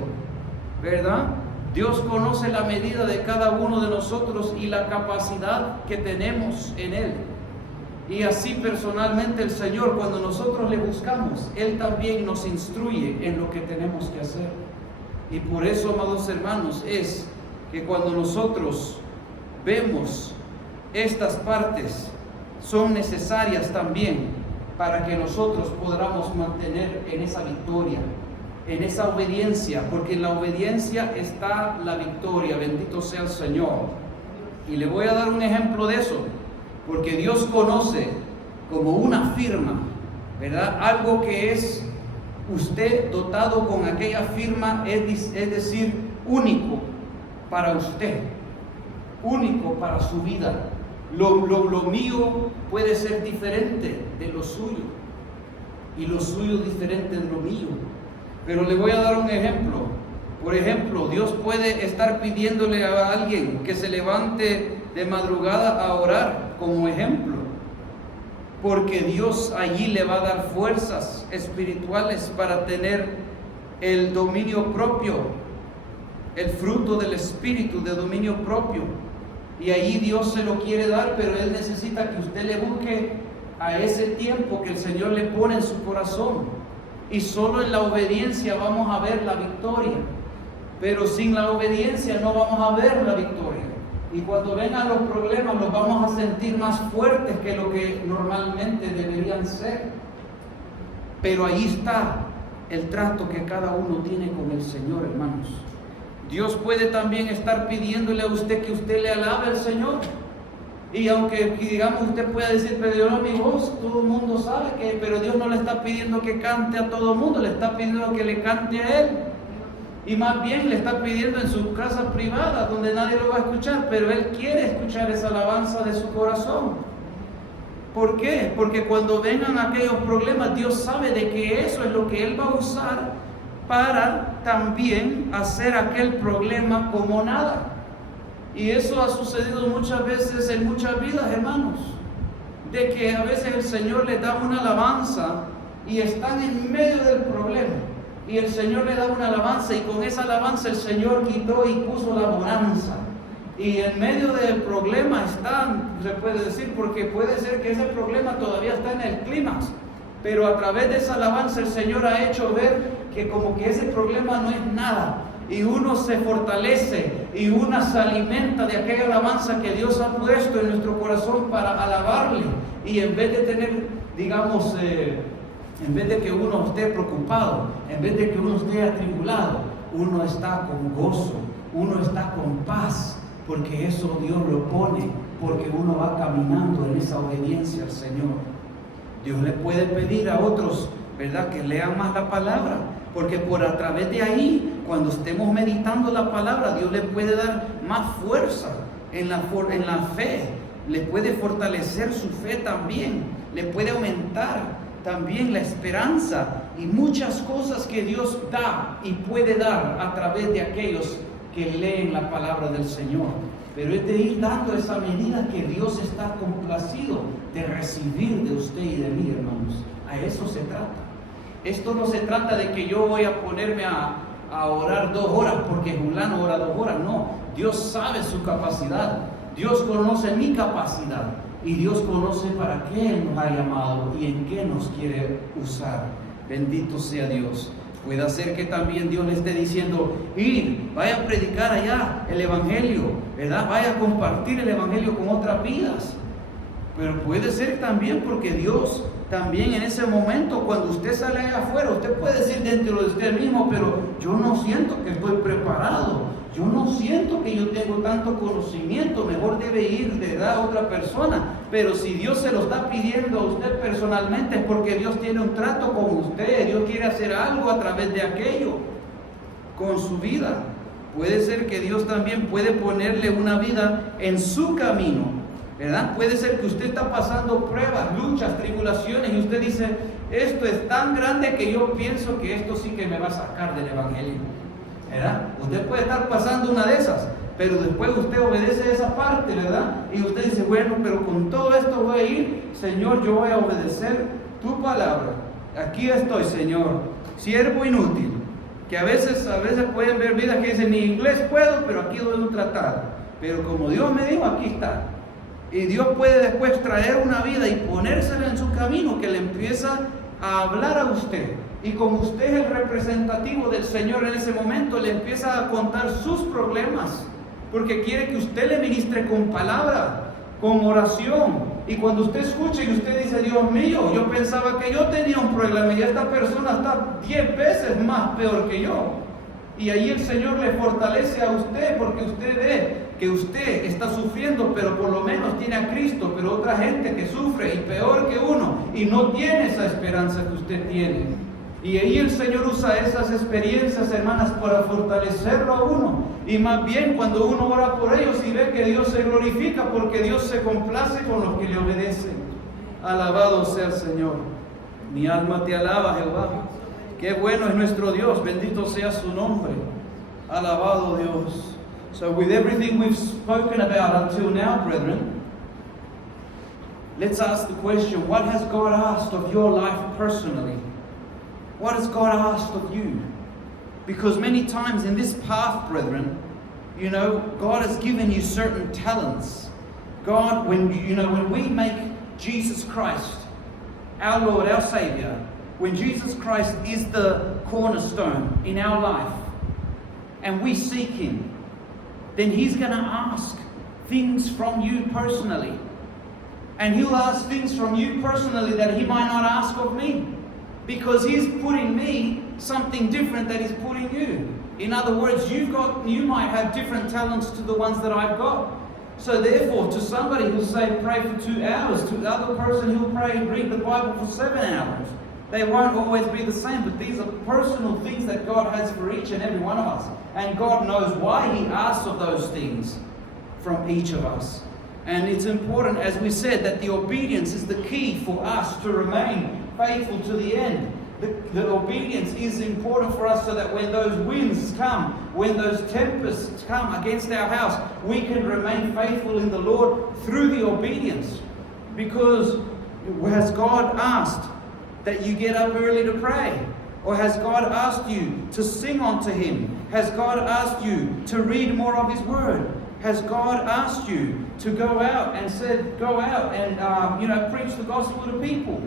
¿verdad? Dios conoce la medida de cada uno de nosotros y la capacidad que tenemos en Él. Y así personalmente el Señor, cuando nosotros le buscamos, Él también nos instruye en lo que tenemos que hacer. Y por eso, amados hermanos, es que cuando nosotros vemos estas partes, son necesarias también para que nosotros podamos mantener en esa victoria, en esa obediencia, porque en la obediencia está la victoria. Bendito sea el Señor. Y le voy a dar un ejemplo de eso, porque Dios conoce como una firma, ¿verdad? Algo que es usted dotado con aquella firma, es decir, único para usted, único para su vida. Lo mío puede ser diferente de lo suyo y lo suyo diferente de lo mío. Pero le voy a dar un ejemplo. Por ejemplo, Dios puede estar pidiéndole a alguien que se levante de madrugada a orar, como ejemplo, porque Dios allí le va a dar fuerzas espirituales para tener el dominio propio, el fruto del Espíritu de dominio propio. Y allí Dios se lo quiere dar, pero Él necesita que usted le busque a ese tiempo que el Señor le pone en su corazón. Y solo en la obediencia vamos a ver la victoria. Pero sin la obediencia no vamos a ver la victoria. Y cuando vengan los problemas los vamos a sentir más fuertes que lo que normalmente deberían ser. Pero ahí está el trato que cada uno tiene con el Señor, hermanos. Dios puede también estar pidiéndole a usted que usted le alabe al Señor. Y aunque digamos usted pueda decir, pero yo no mi voz, todo el mundo sabe que, pero Dios no le está pidiendo que cante a todo el mundo, le está pidiendo que le cante a Él. Y más bien le está pidiendo en su casa privada, donde nadie lo va a escuchar, pero Él quiere escuchar esa alabanza de su corazón. ¿Por qué? Porque cuando vengan aquellos problemas, Dios sabe de que eso es lo que Él va a usar para también hacer aquel problema como nada. Y eso ha sucedido muchas veces en muchas vidas, hermanos, de que a veces el Señor les da una alabanza y están en medio del problema. Y el Señor le da una alabanza y con esa alabanza el Señor quitó y puso la bonanza. Y en medio del problema están, se puede decir, porque puede ser que ese problema todavía está en el clímax. Pero a través de esa alabanza el Señor ha hecho ver que como que ese problema no es nada. Y uno se fortalece y uno se alimenta de aquella alabanza que Dios ha puesto en nuestro corazón para alabarle. Y en vez de tener, digamos, en vez de que uno esté preocupado, en vez de que uno esté atribulado, uno está con gozo, uno está con paz, porque eso Dios lo pone, porque uno va caminando en esa obediencia al Señor. Dios le puede pedir a otros, ¿verdad?, que lean más la palabra, porque por a través de ahí, cuando estemos meditando la palabra, Dios le puede dar más fuerza en la fe, le puede fortalecer su fe también, le puede aumentar también la esperanza y muchas cosas que Dios da y puede dar a través de aquellos que leen la palabra del Señor. Pero es de ir dando esa medida que Dios está complacido de recibir de usted y de mí, hermanos. A eso se trata. Esto no se trata de que yo voy a ponerme a orar 2 horas porque fulano ora 2 horas. No, Dios sabe su capacidad. Dios conoce mi capacidad. Y Dios conoce para qué Él nos ha llamado y en qué nos quiere usar. Bendito sea Dios. Puede ser que también Dios le esté diciendo, vaya a predicar allá el Evangelio, ¿verdad? Vaya a compartir el Evangelio con otras vidas. Pero puede ser también porque Dios también en ese momento, cuando usted sale allá afuera, usted puede decir dentro de usted mismo, pero yo no siento que estoy preparado. Yo no siento que yo tengo tanto conocimiento, mejor debe ir de edad a otra persona. Pero si Dios se lo está pidiendo a usted personalmente es porque Dios tiene un trato con usted. Dios quiere hacer algo a través de aquello con su vida. Puede ser que Dios también puede ponerle una vida en su camino, ¿verdad? Puede ser que usted está pasando pruebas, luchas, tribulaciones y usted dice, esto es tan grande que yo pienso que esto sí que me va a sacar del Evangelio. ¿Verdad? Usted puede estar pasando una de esas, pero después usted obedece esa parte, ¿verdad? Y usted dice, bueno, pero con todo esto voy a ir, Señor, yo voy a obedecer tu palabra. Aquí estoy, Señor, siervo inútil, que a veces pueden ver vidas que dicen, ni inglés puedo, pero aquí doy un tratado. Pero como Dios me dijo, aquí está. Y Dios puede después traer una vida y ponérsela en su camino que le empieza a hablar a usted. Y como usted es el representativo del Señor en ese momento, le empieza a contar sus problemas, porque quiere que usted le ministre con palabra, con oración. Y cuando usted escuche y usted dice, Dios mío, yo pensaba que yo tenía un problema y esta persona está 10 veces más peor que yo. Y ahí el Señor le fortalece a usted, porque usted ve que usted está sufriendo, pero por lo menos tiene a Cristo, pero otra gente que sufre y peor que uno, y no tiene esa esperanza que usted tiene. Y ahí el Señor usa esas experiencias, hermanas, para fortalecerlo a uno. Y más bien cuando uno ora por ellos y ve que Dios se glorifica, porque Dios se complace con los que le obedecen. Alabado sea el Señor. Mi alma te alaba, Jehová. Qué bueno es nuestro Dios, bendito sea su nombre. Alabado Dios. So with everything we've spoken about until now, brethren, let's ask the question, what has God asked of your life personally? What has God asked of you? Because many times in this path, brethren, God has given you certain talents. God, when we make Jesus Christ our Lord, our Savior, when Jesus Christ is the cornerstone in our life, and we seek Him, then He's going to ask things from you personally. And He'll ask things from you personally that He might not ask of me. Because He's putting me something different that He's putting you. In other words, you might have different talents to the ones that I've got. So therefore, to somebody who'll say pray for 2 hours, to the other person who'll read the Bible for 7 hours, they won't always be the same, but these are personal things that God has for each and every one of us. And God knows why He asks of those things from each of us. And it's important, as we said, that the obedience is the key for us to remain faithful to the end. The obedience is important for us so that when those winds come, when those tempests come against our house, we can remain faithful in the Lord through the obedience. Because has God asked that you get up early to pray? Or has God asked you to sing unto Him? Has God asked you to read more of His Word? Has God asked you to go out and preach the gospel to people?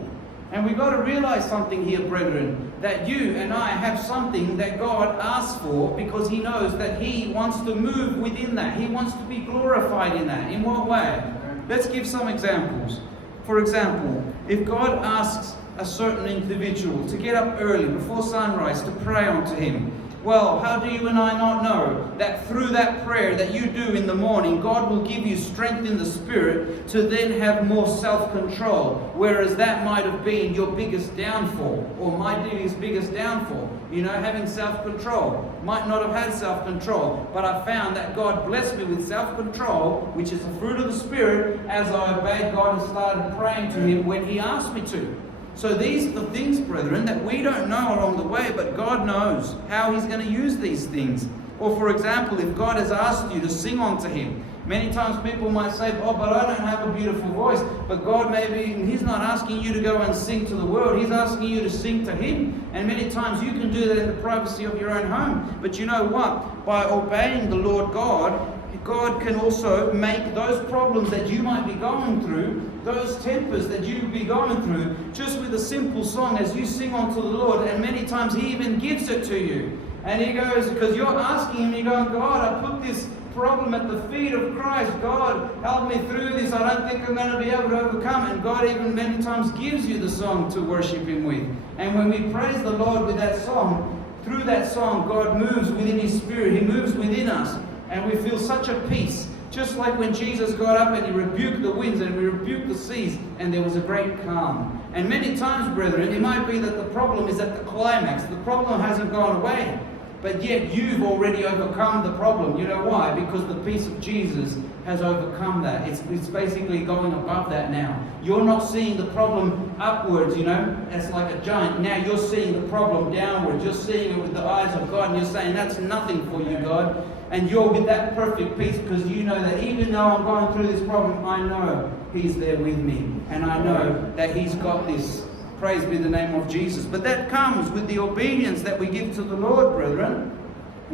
And we've got to realize something here, brethren, that you and I have something that God asks for because He knows that He wants to move within that. He wants to be glorified in that. In what way? Let's give some examples. For example, if God asks a certain individual to get up early before sunrise to pray unto Him, well, how do you and I not know that through that prayer that you do in the morning, God will give you strength in the Spirit to then have more self-control, whereas that might have been your biggest downfall, or might be his biggest downfall. You know, having self-control. Might not have had self-control, but I found that God blessed me with self-control, which is a fruit of the Spirit, as I obeyed God and started praying to Him when He asked me to. So these are the things, brethren, that we don't know along the way, but God knows how He's going to use these things. Or for example, if God has asked you to sing unto Him, many times people might say, oh, but I don't have a beautiful voice. But God He's not asking you to go and sing to the world. He's asking you to sing to Him. And many times you can do that in the privacy of your own home. But you know what? By obeying the Lord God, God can also make those problems that you might be going through, those tempers that you be going through, just with a simple song as you sing unto the Lord. And many times He even gives it to you. And He goes, because you're asking Him, you're going, God, I put this problem at the feet of Christ. God, help me through this. I don't think I'm going to be able to overcome. And God even many times gives you the song to worship Him with. And when we praise the Lord with that song, through that song, God moves within His Spirit. He moves within us. And we feel such a peace. Just like when Jesus got up and He rebuked the winds and He rebuked the seas, and there was a great calm. And many times, brethren, it might be that the problem is at the climax. The problem hasn't gone away, but yet you've already overcome the problem. You know why? Because the peace of Jesus has overcome that. It's basically going above that now. You're not seeing the problem upwards, you know, as like a giant. Now you're seeing the problem downwards. You're seeing it with the eyes of God, and you're saying, that's nothing for you, God. And you're with that perfect peace because you know that even though I'm going through this problem, I know He's there with me. And I know that He's got this. Praise be the name of Jesus. But that comes with the obedience that we give to the Lord, brethren.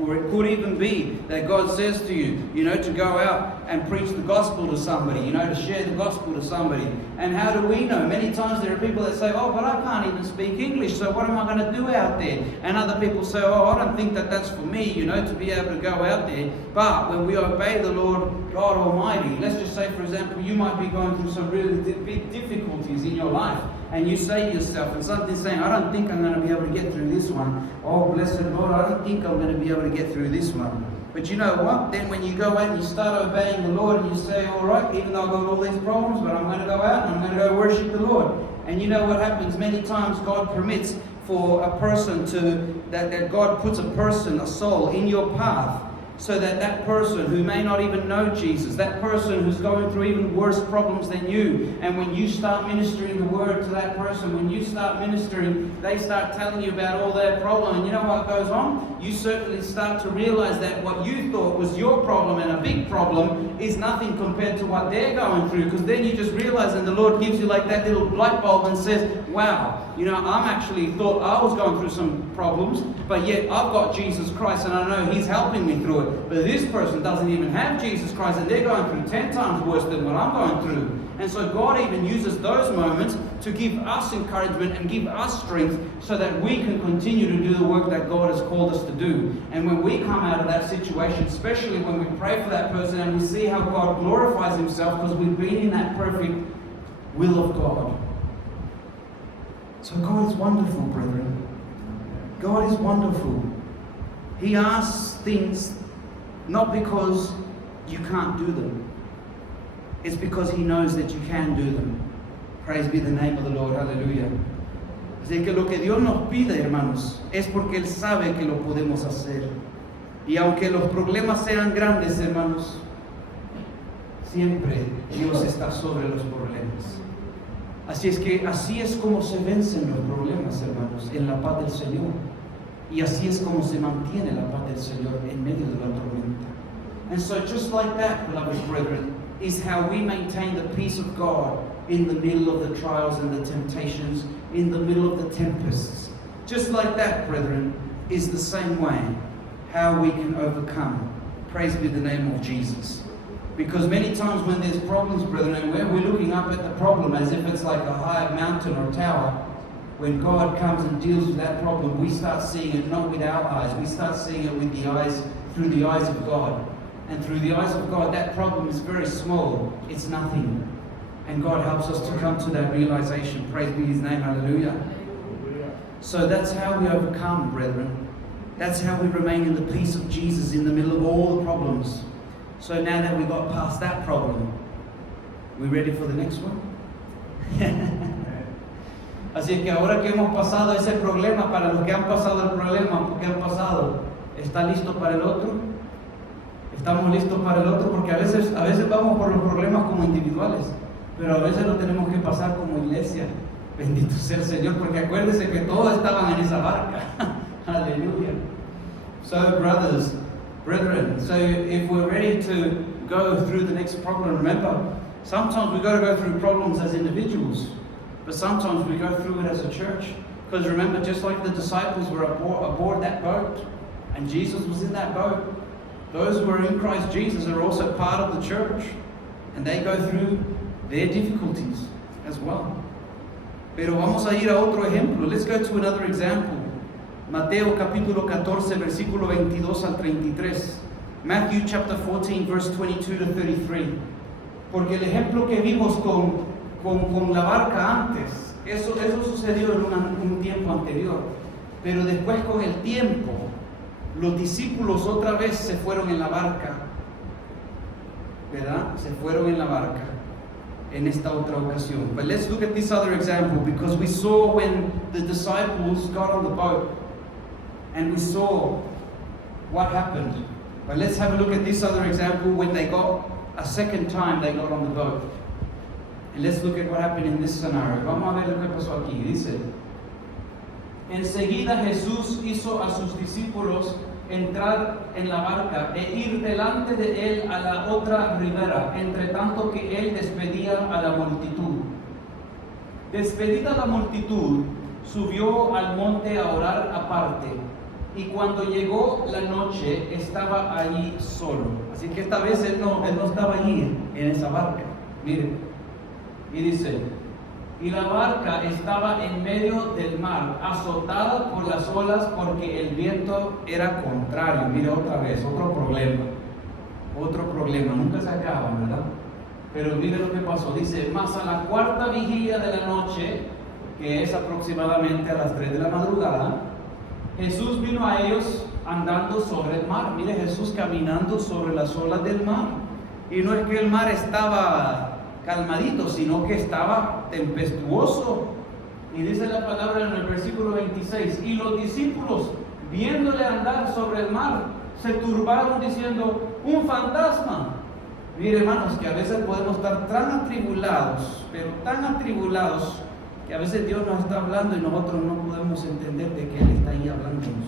Or it could even be that God says to you, you know, to go out and preach the gospel to somebody, you know, to share the gospel to somebody. And how do we know? Many times there are people that say, oh, but I can't even speak English, so what am I going to do out there? And other people say, oh, I don't think that that's for me, you know, to be able to go out there. But when we obey the Lord God Almighty, let's just say, for example, you might be going through some really big difficulties in your life. And you say to yourself, and something's saying, I don't think I'm going to be able to get through this one. Oh, blessed Lord, I don't think I'm going to be able to get through this one. But you know what? Then when you go out and you start obeying the Lord and you say, all right, even though I've got all these problems, but I'm going to go out and I'm going to go worship the Lord. And you know what happens? Many times God permits for a person that God puts a person, a soul, in your path, so that that person who may not even know Jesus, that person who's going through even worse problems than you, and when you start ministering the word to that person, when you start ministering, they start telling you about all their problem, and you know what goes on? You certainly start to realize that what you thought was your problem and a big problem is nothing compared to what they're going through, because then you just realize, and the Lord gives you like that little light bulb and says, wow, you know, I'm actually thought I was going through some problems, but yet I've got Jesus Christ and I know He's helping me through it. But this person doesn't even have Jesus Christ and they're going through 10 times worse than what I'm going through. And so God even uses those moments to give us encouragement and give us strength so that we can continue to do the work that God has called us to do. And when we come out of that situation, especially when we pray for that person and we see how God glorifies Himself because we've been in that perfect will of God. So God is wonderful, brethren. God is wonderful. He asks things not because you can't do them. it's because He knows that you can do them. Praise be the name of the Lord. Hallelujah. Así que lo que Dios nos pide, hermanos, es porque Él sabe que lo podemos hacer. Y aunque los problemas sean grandes, hermanos, siempre Dios está sobre los problemas. Así es que así es como se vencen los problemas, hermanos, en la paz del Señor. Y así es como se mantiene la paz del Señor en medio de la tormenta. And so just like that, beloved brethren, is how we maintain the peace of God in the middle of the trials and the temptations, in the middle of the tempests. Just like that, brethren, is the same way how we can overcome. Praise be the name of Jesus. Because many times when there's problems, brethren, we're looking up at the problem as if it's like a high mountain or tower. When God comes and deals with that problem, we start seeing it not with our eyes. We start seeing it with the eyes, through the eyes of God. And through the eyes of God, that problem is very small. It's nothing. And God helps us to come to that realization. Praise be His name. Hallelujah. So that's how we overcome, brethren. That's how we remain in the peace of Jesus in the middle of all the problems. So now that we got past that problem, we ready for the next one? Así que ahora que hemos pasado ese problema, para los que han pasado el problema, porque han pasado, ¿está listo para el otro? Estamos listos para el otro, porque a veces vamos por los problemas como individuales, pero a veces lo tenemos que pasar como iglesia. Bendito sea el Señor, porque acuérdense que todos estaban en esa barca. Hallelujah. So brothers, brethren, so if we're ready to go through the next problem, remember, sometimes we've got to go through problems as individuals, but sometimes we go through it as a church. Because remember, just like the disciples were aboard that boat, and Jesus was in that boat, those who are in Christ Jesus are also part of the church, and they go through their difficulties as well. Pero vamos a ir a otro ejemplo. Let's go to another example. Mateo capítulo 14, versículo 22 al 33. Matthew chapter 14, verse 22 to 33. Porque el ejemplo que vimos con la barca antes, eso sucedió en un tiempo anterior. Pero después, con el tiempo, los discípulos otra vez se fueron en la barca, ¿verdad? Se fueron en la barca en esta otra ocasión. But let's look at this other example, because we saw when the disciples got on the boat and we saw what happened. But let's have a look at this other example when they got a second time they got on the boat. And let's look at what happened in this scenario. Vamos a ver lo que pasó aquí. Dice: enseguida Jesús hizo a sus discípulos entrar en la barca e ir delante de él a la otra ribera, entre tanto que él despedía a la multitud. Despedida la multitud, subió al monte a orar aparte, y cuando llegó la noche estaba allí solo. Así que esta vez él no estaba allí en esa barca. Miren, y dice: y la barca estaba en medio del mar, azotada por las olas, porque el viento era contrario. Mira otra vez, otro problema, nunca se acaba, ¿verdad? Pero mire lo que pasó. Dice: mas a la cuarta vigilia de la noche, que es aproximadamente a las 3 de la madrugada, Jesús vino a ellos andando sobre el mar. Mire, Jesús caminando sobre las olas del mar. Y no es que el mar estaba calmadito, sino que estaba tempestuoso. Y dice la palabra en el versículo 26: y los discípulos, viéndole andar sobre el mar, se turbaron diciendo: un fantasma. Mire, hermanos, que a veces podemos estar tan atribulados, pero tan atribulados, que a veces Dios nos está hablando y nosotros no podemos entender de que Él está ahí hablándonos,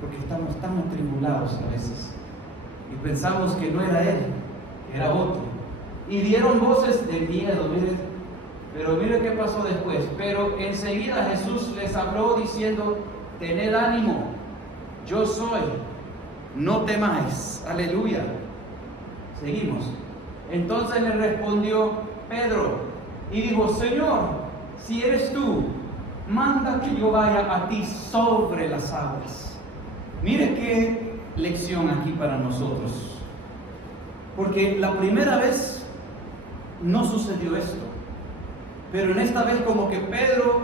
porque estamos tan atribulados a veces y pensamos que no era Él, que era otro. Y dieron voces de miedo, mire. Pero mire qué pasó después. Pero enseguida Jesús les habló diciendo: tened ánimo, yo soy, no temáis. Aleluya. Seguimos. Entonces le respondió Pedro y dijo: Señor, si eres tú, manda que yo vaya a ti sobre las aguas. Mire qué lección aquí para nosotros. Porque la primera vez no sucedió esto, pero en esta vez como que Pedro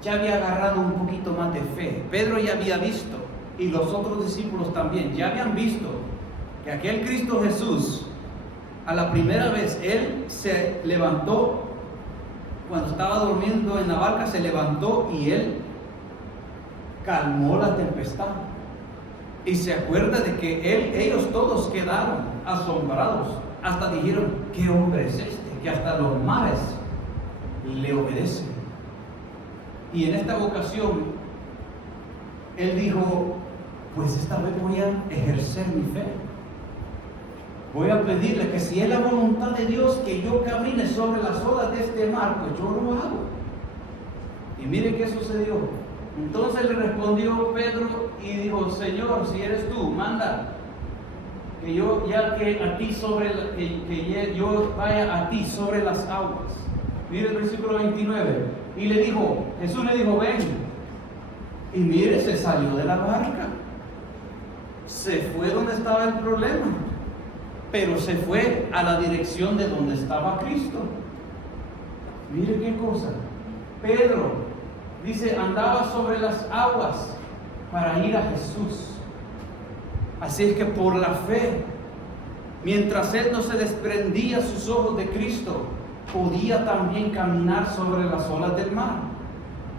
ya había agarrado un poquito más de fe. Pedro ya había visto, y los otros discípulos también ya habían visto, que aquel Cristo Jesús a la primera vez, él se levantó, cuando estaba durmiendo en la barca, se levantó y él calmó la tempestad. Y se acuerda de que ellos todos quedaron asombrados. Hasta dijeron, ¿qué hombre es este? Que hasta los mares le obedecen. Y en esta ocasión, él dijo, pues esta vez voy a ejercer mi fe. Voy a pedirle que si es la voluntad de Dios que yo camine sobre las olas de este mar, pues yo lo hago. Y mire qué sucedió. Entonces le respondió Pedro y dijo, Señor, si eres tú, manda que yo vaya a ti sobre las aguas. Mire el versículo 29. Y Jesús le dijo, ven. Y mire, se salió de la barca. Se fue donde estaba el problema, pero se fue a la dirección de donde estaba Cristo. Mire qué cosa. Pedro dice, andaba sobre las aguas para ir a Jesús. Así es que por la fe, mientras él no se desprendía sus ojos de Cristo, podía también caminar sobre las olas del mar.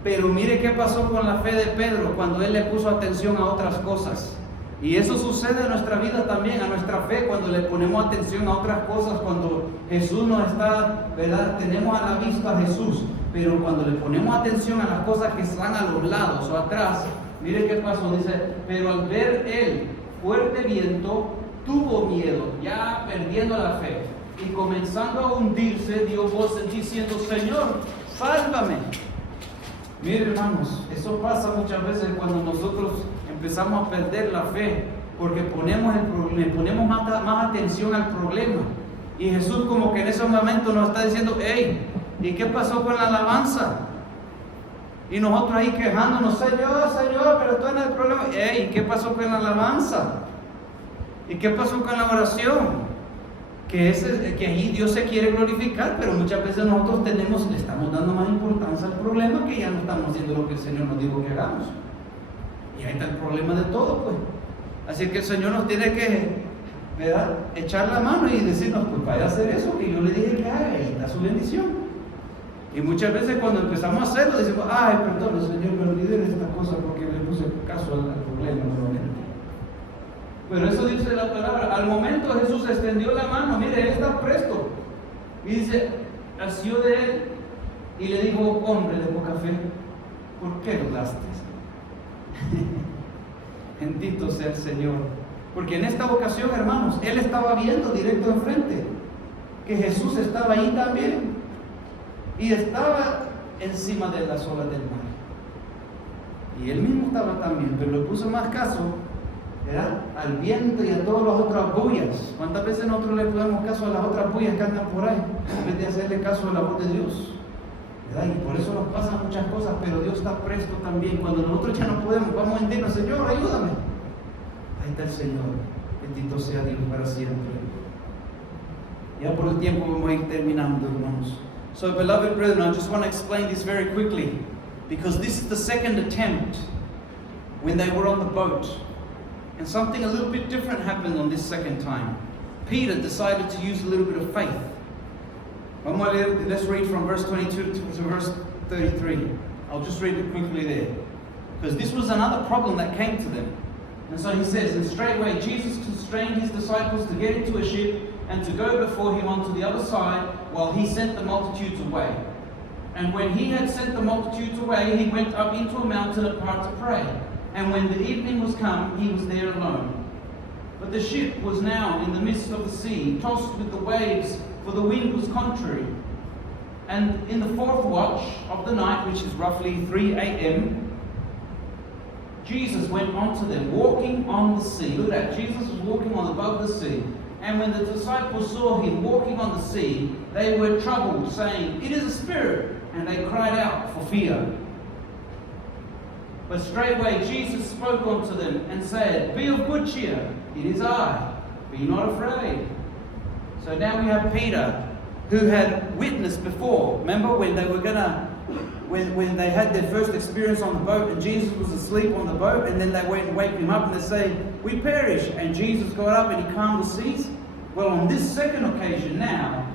Pero mire qué pasó con la fe de Pedro cuando él le puso atención a otras cosas. Y eso sucede en nuestra vida también, a nuestra fe, cuando le ponemos atención a otras cosas, cuando Jesús no está, ¿verdad? Tenemos a la vista a Jesús, pero cuando le ponemos atención a las cosas que están a los lados o atrás, mire qué pasó, dice, pero al ver él fuerte viento, tuvo miedo, ya perdiendo la fe, y comenzando a hundirse, dio voces diciendo, Señor, sálvame. Mire, hermanos, eso pasa muchas veces cuando nosotros empezamos a perder la fe, porque le ponemos más atención al problema. Y Jesús como que en ese momento nos está diciendo, hey, ¿y qué pasó con la alabanza? Y nosotros ahí quejándonos, Señor, pero tú eres el problema. Hey, ¿qué pasó con la alabanza? ¿Y qué pasó con la oración? Que ahí Dios se quiere glorificar, pero muchas veces nosotros le estamos dando más importancia al problema, que ya no estamos haciendo lo que el Señor nos dijo que hagamos. Y ahí está el problema de todo, pues. Así que el Señor nos tiene que, ¿verdad?, echar la mano y decirnos, pues vaya a hacer eso que yo le dije que haga, y ahí está su bendición. Y muchas veces cuando empezamos a hacerlo, decimos, ay, perdón, Señor, me olvidé de esta cosa porque le puse caso al problema nuevamente. Pero eso dice la palabra. Al momento Jesús extendió la mano, mire, él está presto. Y dice, asió de él y le dijo, hombre de poca fe, ¿por qué dudaste? Bendito sea el Señor. Porque en esta ocasión, hermanos, él estaba viendo directo enfrente que Jesús estaba ahí también. Y estaba encima de las olas del mar. Y él mismo estaba también, pero le puso más caso, ¿verdad?, al viento y a todas las otras bullas. ¿Cuántas veces nosotros le ponemos caso a las otras bullas que andan por ahí, en vez de hacerle caso a la voz de Dios? ¿Verdad? Y por eso nos pasan muchas cosas, pero Dios está presto también. Cuando nosotros ya no podemos, vamos a decirnos, Señor, ayúdame. Ahí está el Señor. Bendito sea Dios para siempre. Ya por el tiempo vamos a ir terminando, hermanos. So, beloved brethren, I just want to explain this very quickly, because this is the second attempt when they were on the boat. And something a little bit different happened on this second time. Peter decided to use a little bit of faith. Let's read from verse 22 to verse 33. I'll just read it quickly there. Because this was another problem that came to them. And so he says, and straightway Jesus constrained his disciples to get into a ship and to go before him onto the other side, while he sent the multitudes away. And when he had sent the multitudes away, he went up into a mountain apart to pray. And when the evening was come, he was there alone. But the ship was now in the midst of the sea, tossed with the waves, for the wind was contrary. And in the fourth watch of the night, which is roughly 3 a.m., Jesus went on to them, walking on the sea. Look at that, Jesus was walking on above the sea. And when the disciples saw him walking on the sea, they were troubled, saying, "It is a spirit," and they cried out for fear. But straightway Jesus spoke unto them and said, "Be of good cheer, it is I, be not afraid." So now we have Peter, who had witnessed before. Remember when they were when they had their first experience on the boat and Jesus was asleep on the boat, and then they went and waked him up and they say, "We perish." And Jesus got up and he calmed the seas. Well, on this second occasion now,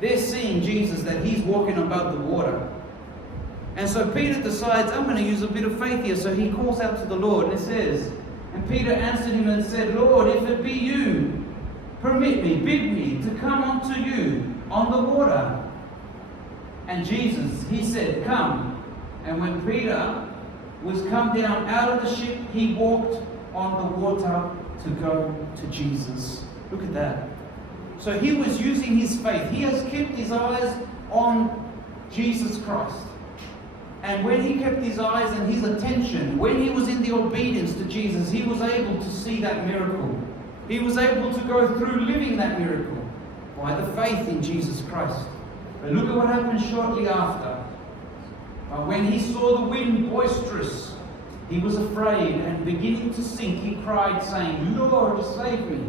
they're seeing Jesus, that he's walking above the water. And so Peter decides, I'm going to use a bit of faith here. So he calls out to the Lord, and it says, and Peter answered him and said, Lord, if it be you, permit me, bid me to come unto you on the water. And Jesus, he said, come. And when Peter was come down out of the ship, he walked on the water to go to Jesus. Look at that. So he was using his faith. He has kept his eyes on Jesus Christ. And when he kept his eyes and his attention, when he was in the obedience to Jesus, he was able to see that miracle. He was able to go through living that miracle by the faith in Jesus Christ. But look at what happened shortly after. When he saw the wind boisterous, he was afraid, and beginning to sink, he cried, saying, Lord, save me.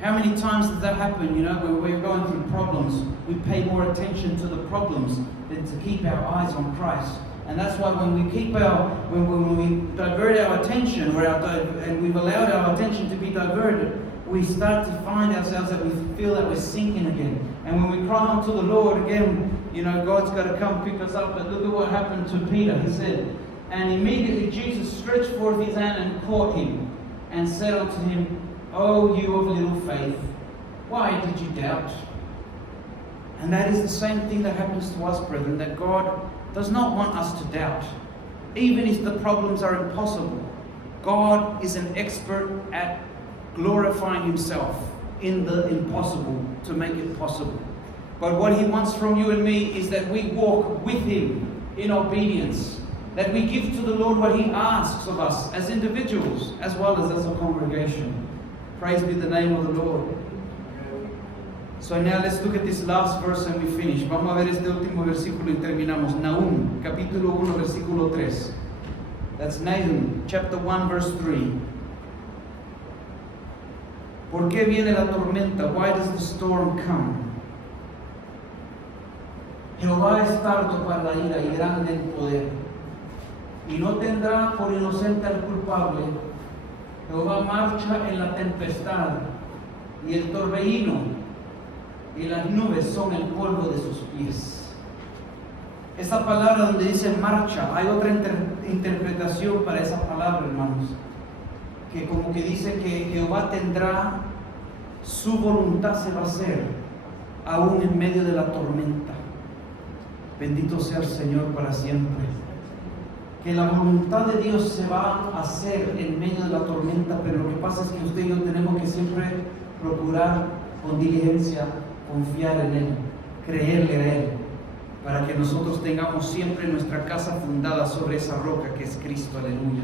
How many times does that happen? You know, when we're going through problems, we pay more attention to the problems than to keep our eyes on Christ. And that's why when we divert our attention, and we've allowed our attention to be diverted, we start to find ourselves that we feel that we're sinking again. And when we cry unto the Lord again, you know, God's got to come pick us up. But look at what happened to Peter. He said, and immediately Jesus stretched forth his hand and caught him, and said unto him, O you of little faith, why did you doubt? And that is the same thing that happens to us, brethren, that God does not want us to doubt. Even if the problems are impossible, God is an expert at glorifying himself in the impossible to make it possible. But what he wants from you and me is that we walk with him in obedience, that we give to the Lord what he asks of us as individuals as well as a congregation. Praise be the name of the Lord. So now let's look at this last verse and we finish. Vamos a ver este último versículo y terminamos. Nahum, capítulo 1, versículo 3. That's Nahum, chapter 1, verse 3. ¿Por qué viene la tormenta? Why does the storm come? Jehová es tardo para la ira y grande en poder, y no tendrá por inocente al culpable. Jehová marcha en la tempestad, y el torbellino y las nubes son el polvo de sus pies. Esa palabra donde dice marcha, hay otra interpretación para esa palabra, hermanos, que como que dice que Jehová tendrá, su voluntad se va a hacer aún en medio de la tormenta. Bendito sea el Señor para siempre. Que la voluntad de Dios se va a hacer en medio de la tormenta, pero lo que pasa es que usted y yo tenemos que siempre procurar con diligencia confiar en Él, creerle a Él, para que nosotros tengamos siempre nuestra casa fundada sobre esa roca que es Cristo. Aleluya.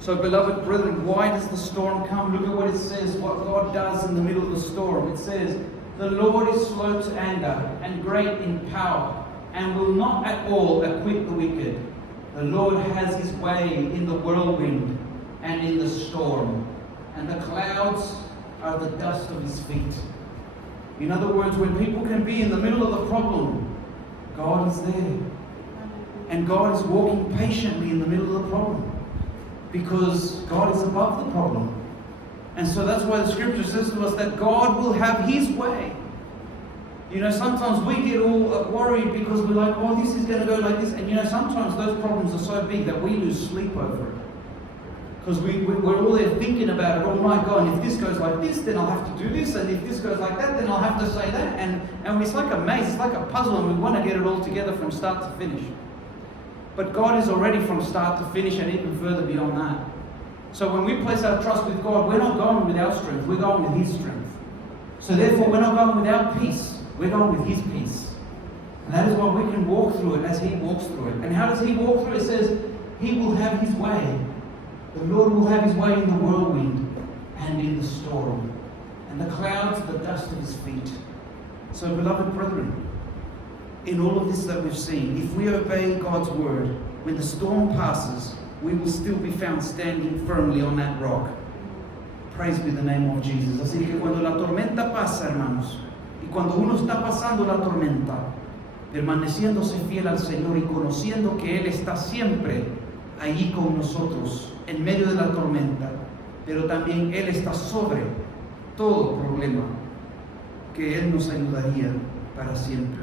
So, beloved brethren, why does the storm come? Look at what it says, what God does in the middle of the storm. It says, the Lord is slow to anger and great in power, and will not at all acquit the wicked. The Lord has his way in the whirlwind and in the storm, and the clouds are the dust of his feet. In other words, when people can be in the middle of the problem, God is there. And God is walking patiently in the middle of the problem, because God is above the problem. And so that's why the scripture says to us that God will have his way. You know, sometimes we get all worried because we're like, oh, this is going to go like this. And you know, sometimes those problems are so big that we lose sleep over it. Because we're all there thinking about it. Oh my God, and if this goes like this, then I'll have to do this. And if this goes like that, then I'll have to say that. And it's like a maze, it's like a puzzle, and we want to get it all together from start to finish. But God is already from start to finish and even further beyond that. So when we place our trust with God, we're not going with our strength, we're going with his strength. So therefore, we're not going with our peace, we're going with his peace. And that is why we can walk through it as he walks through it. And how does he walk through it? It says, he will have his way. The Lord will have his way in the whirlwind and in the storm. And the clouds, the dust of his feet. So beloved brethren, in all of this that we've seen, if we obey God's word, when the storm passes, we will still be found standing firmly on that rock. Praise be the name of Jesus. Así que cuando la tormenta pasa, hermanos, y cuando uno está pasando la tormenta, permaneciéndose fiel al Señor y conociendo que Él está siempre allí con nosotros, en medio de la tormenta, pero también Él está sobre todo problema, que Él nos ayudaría para siempre.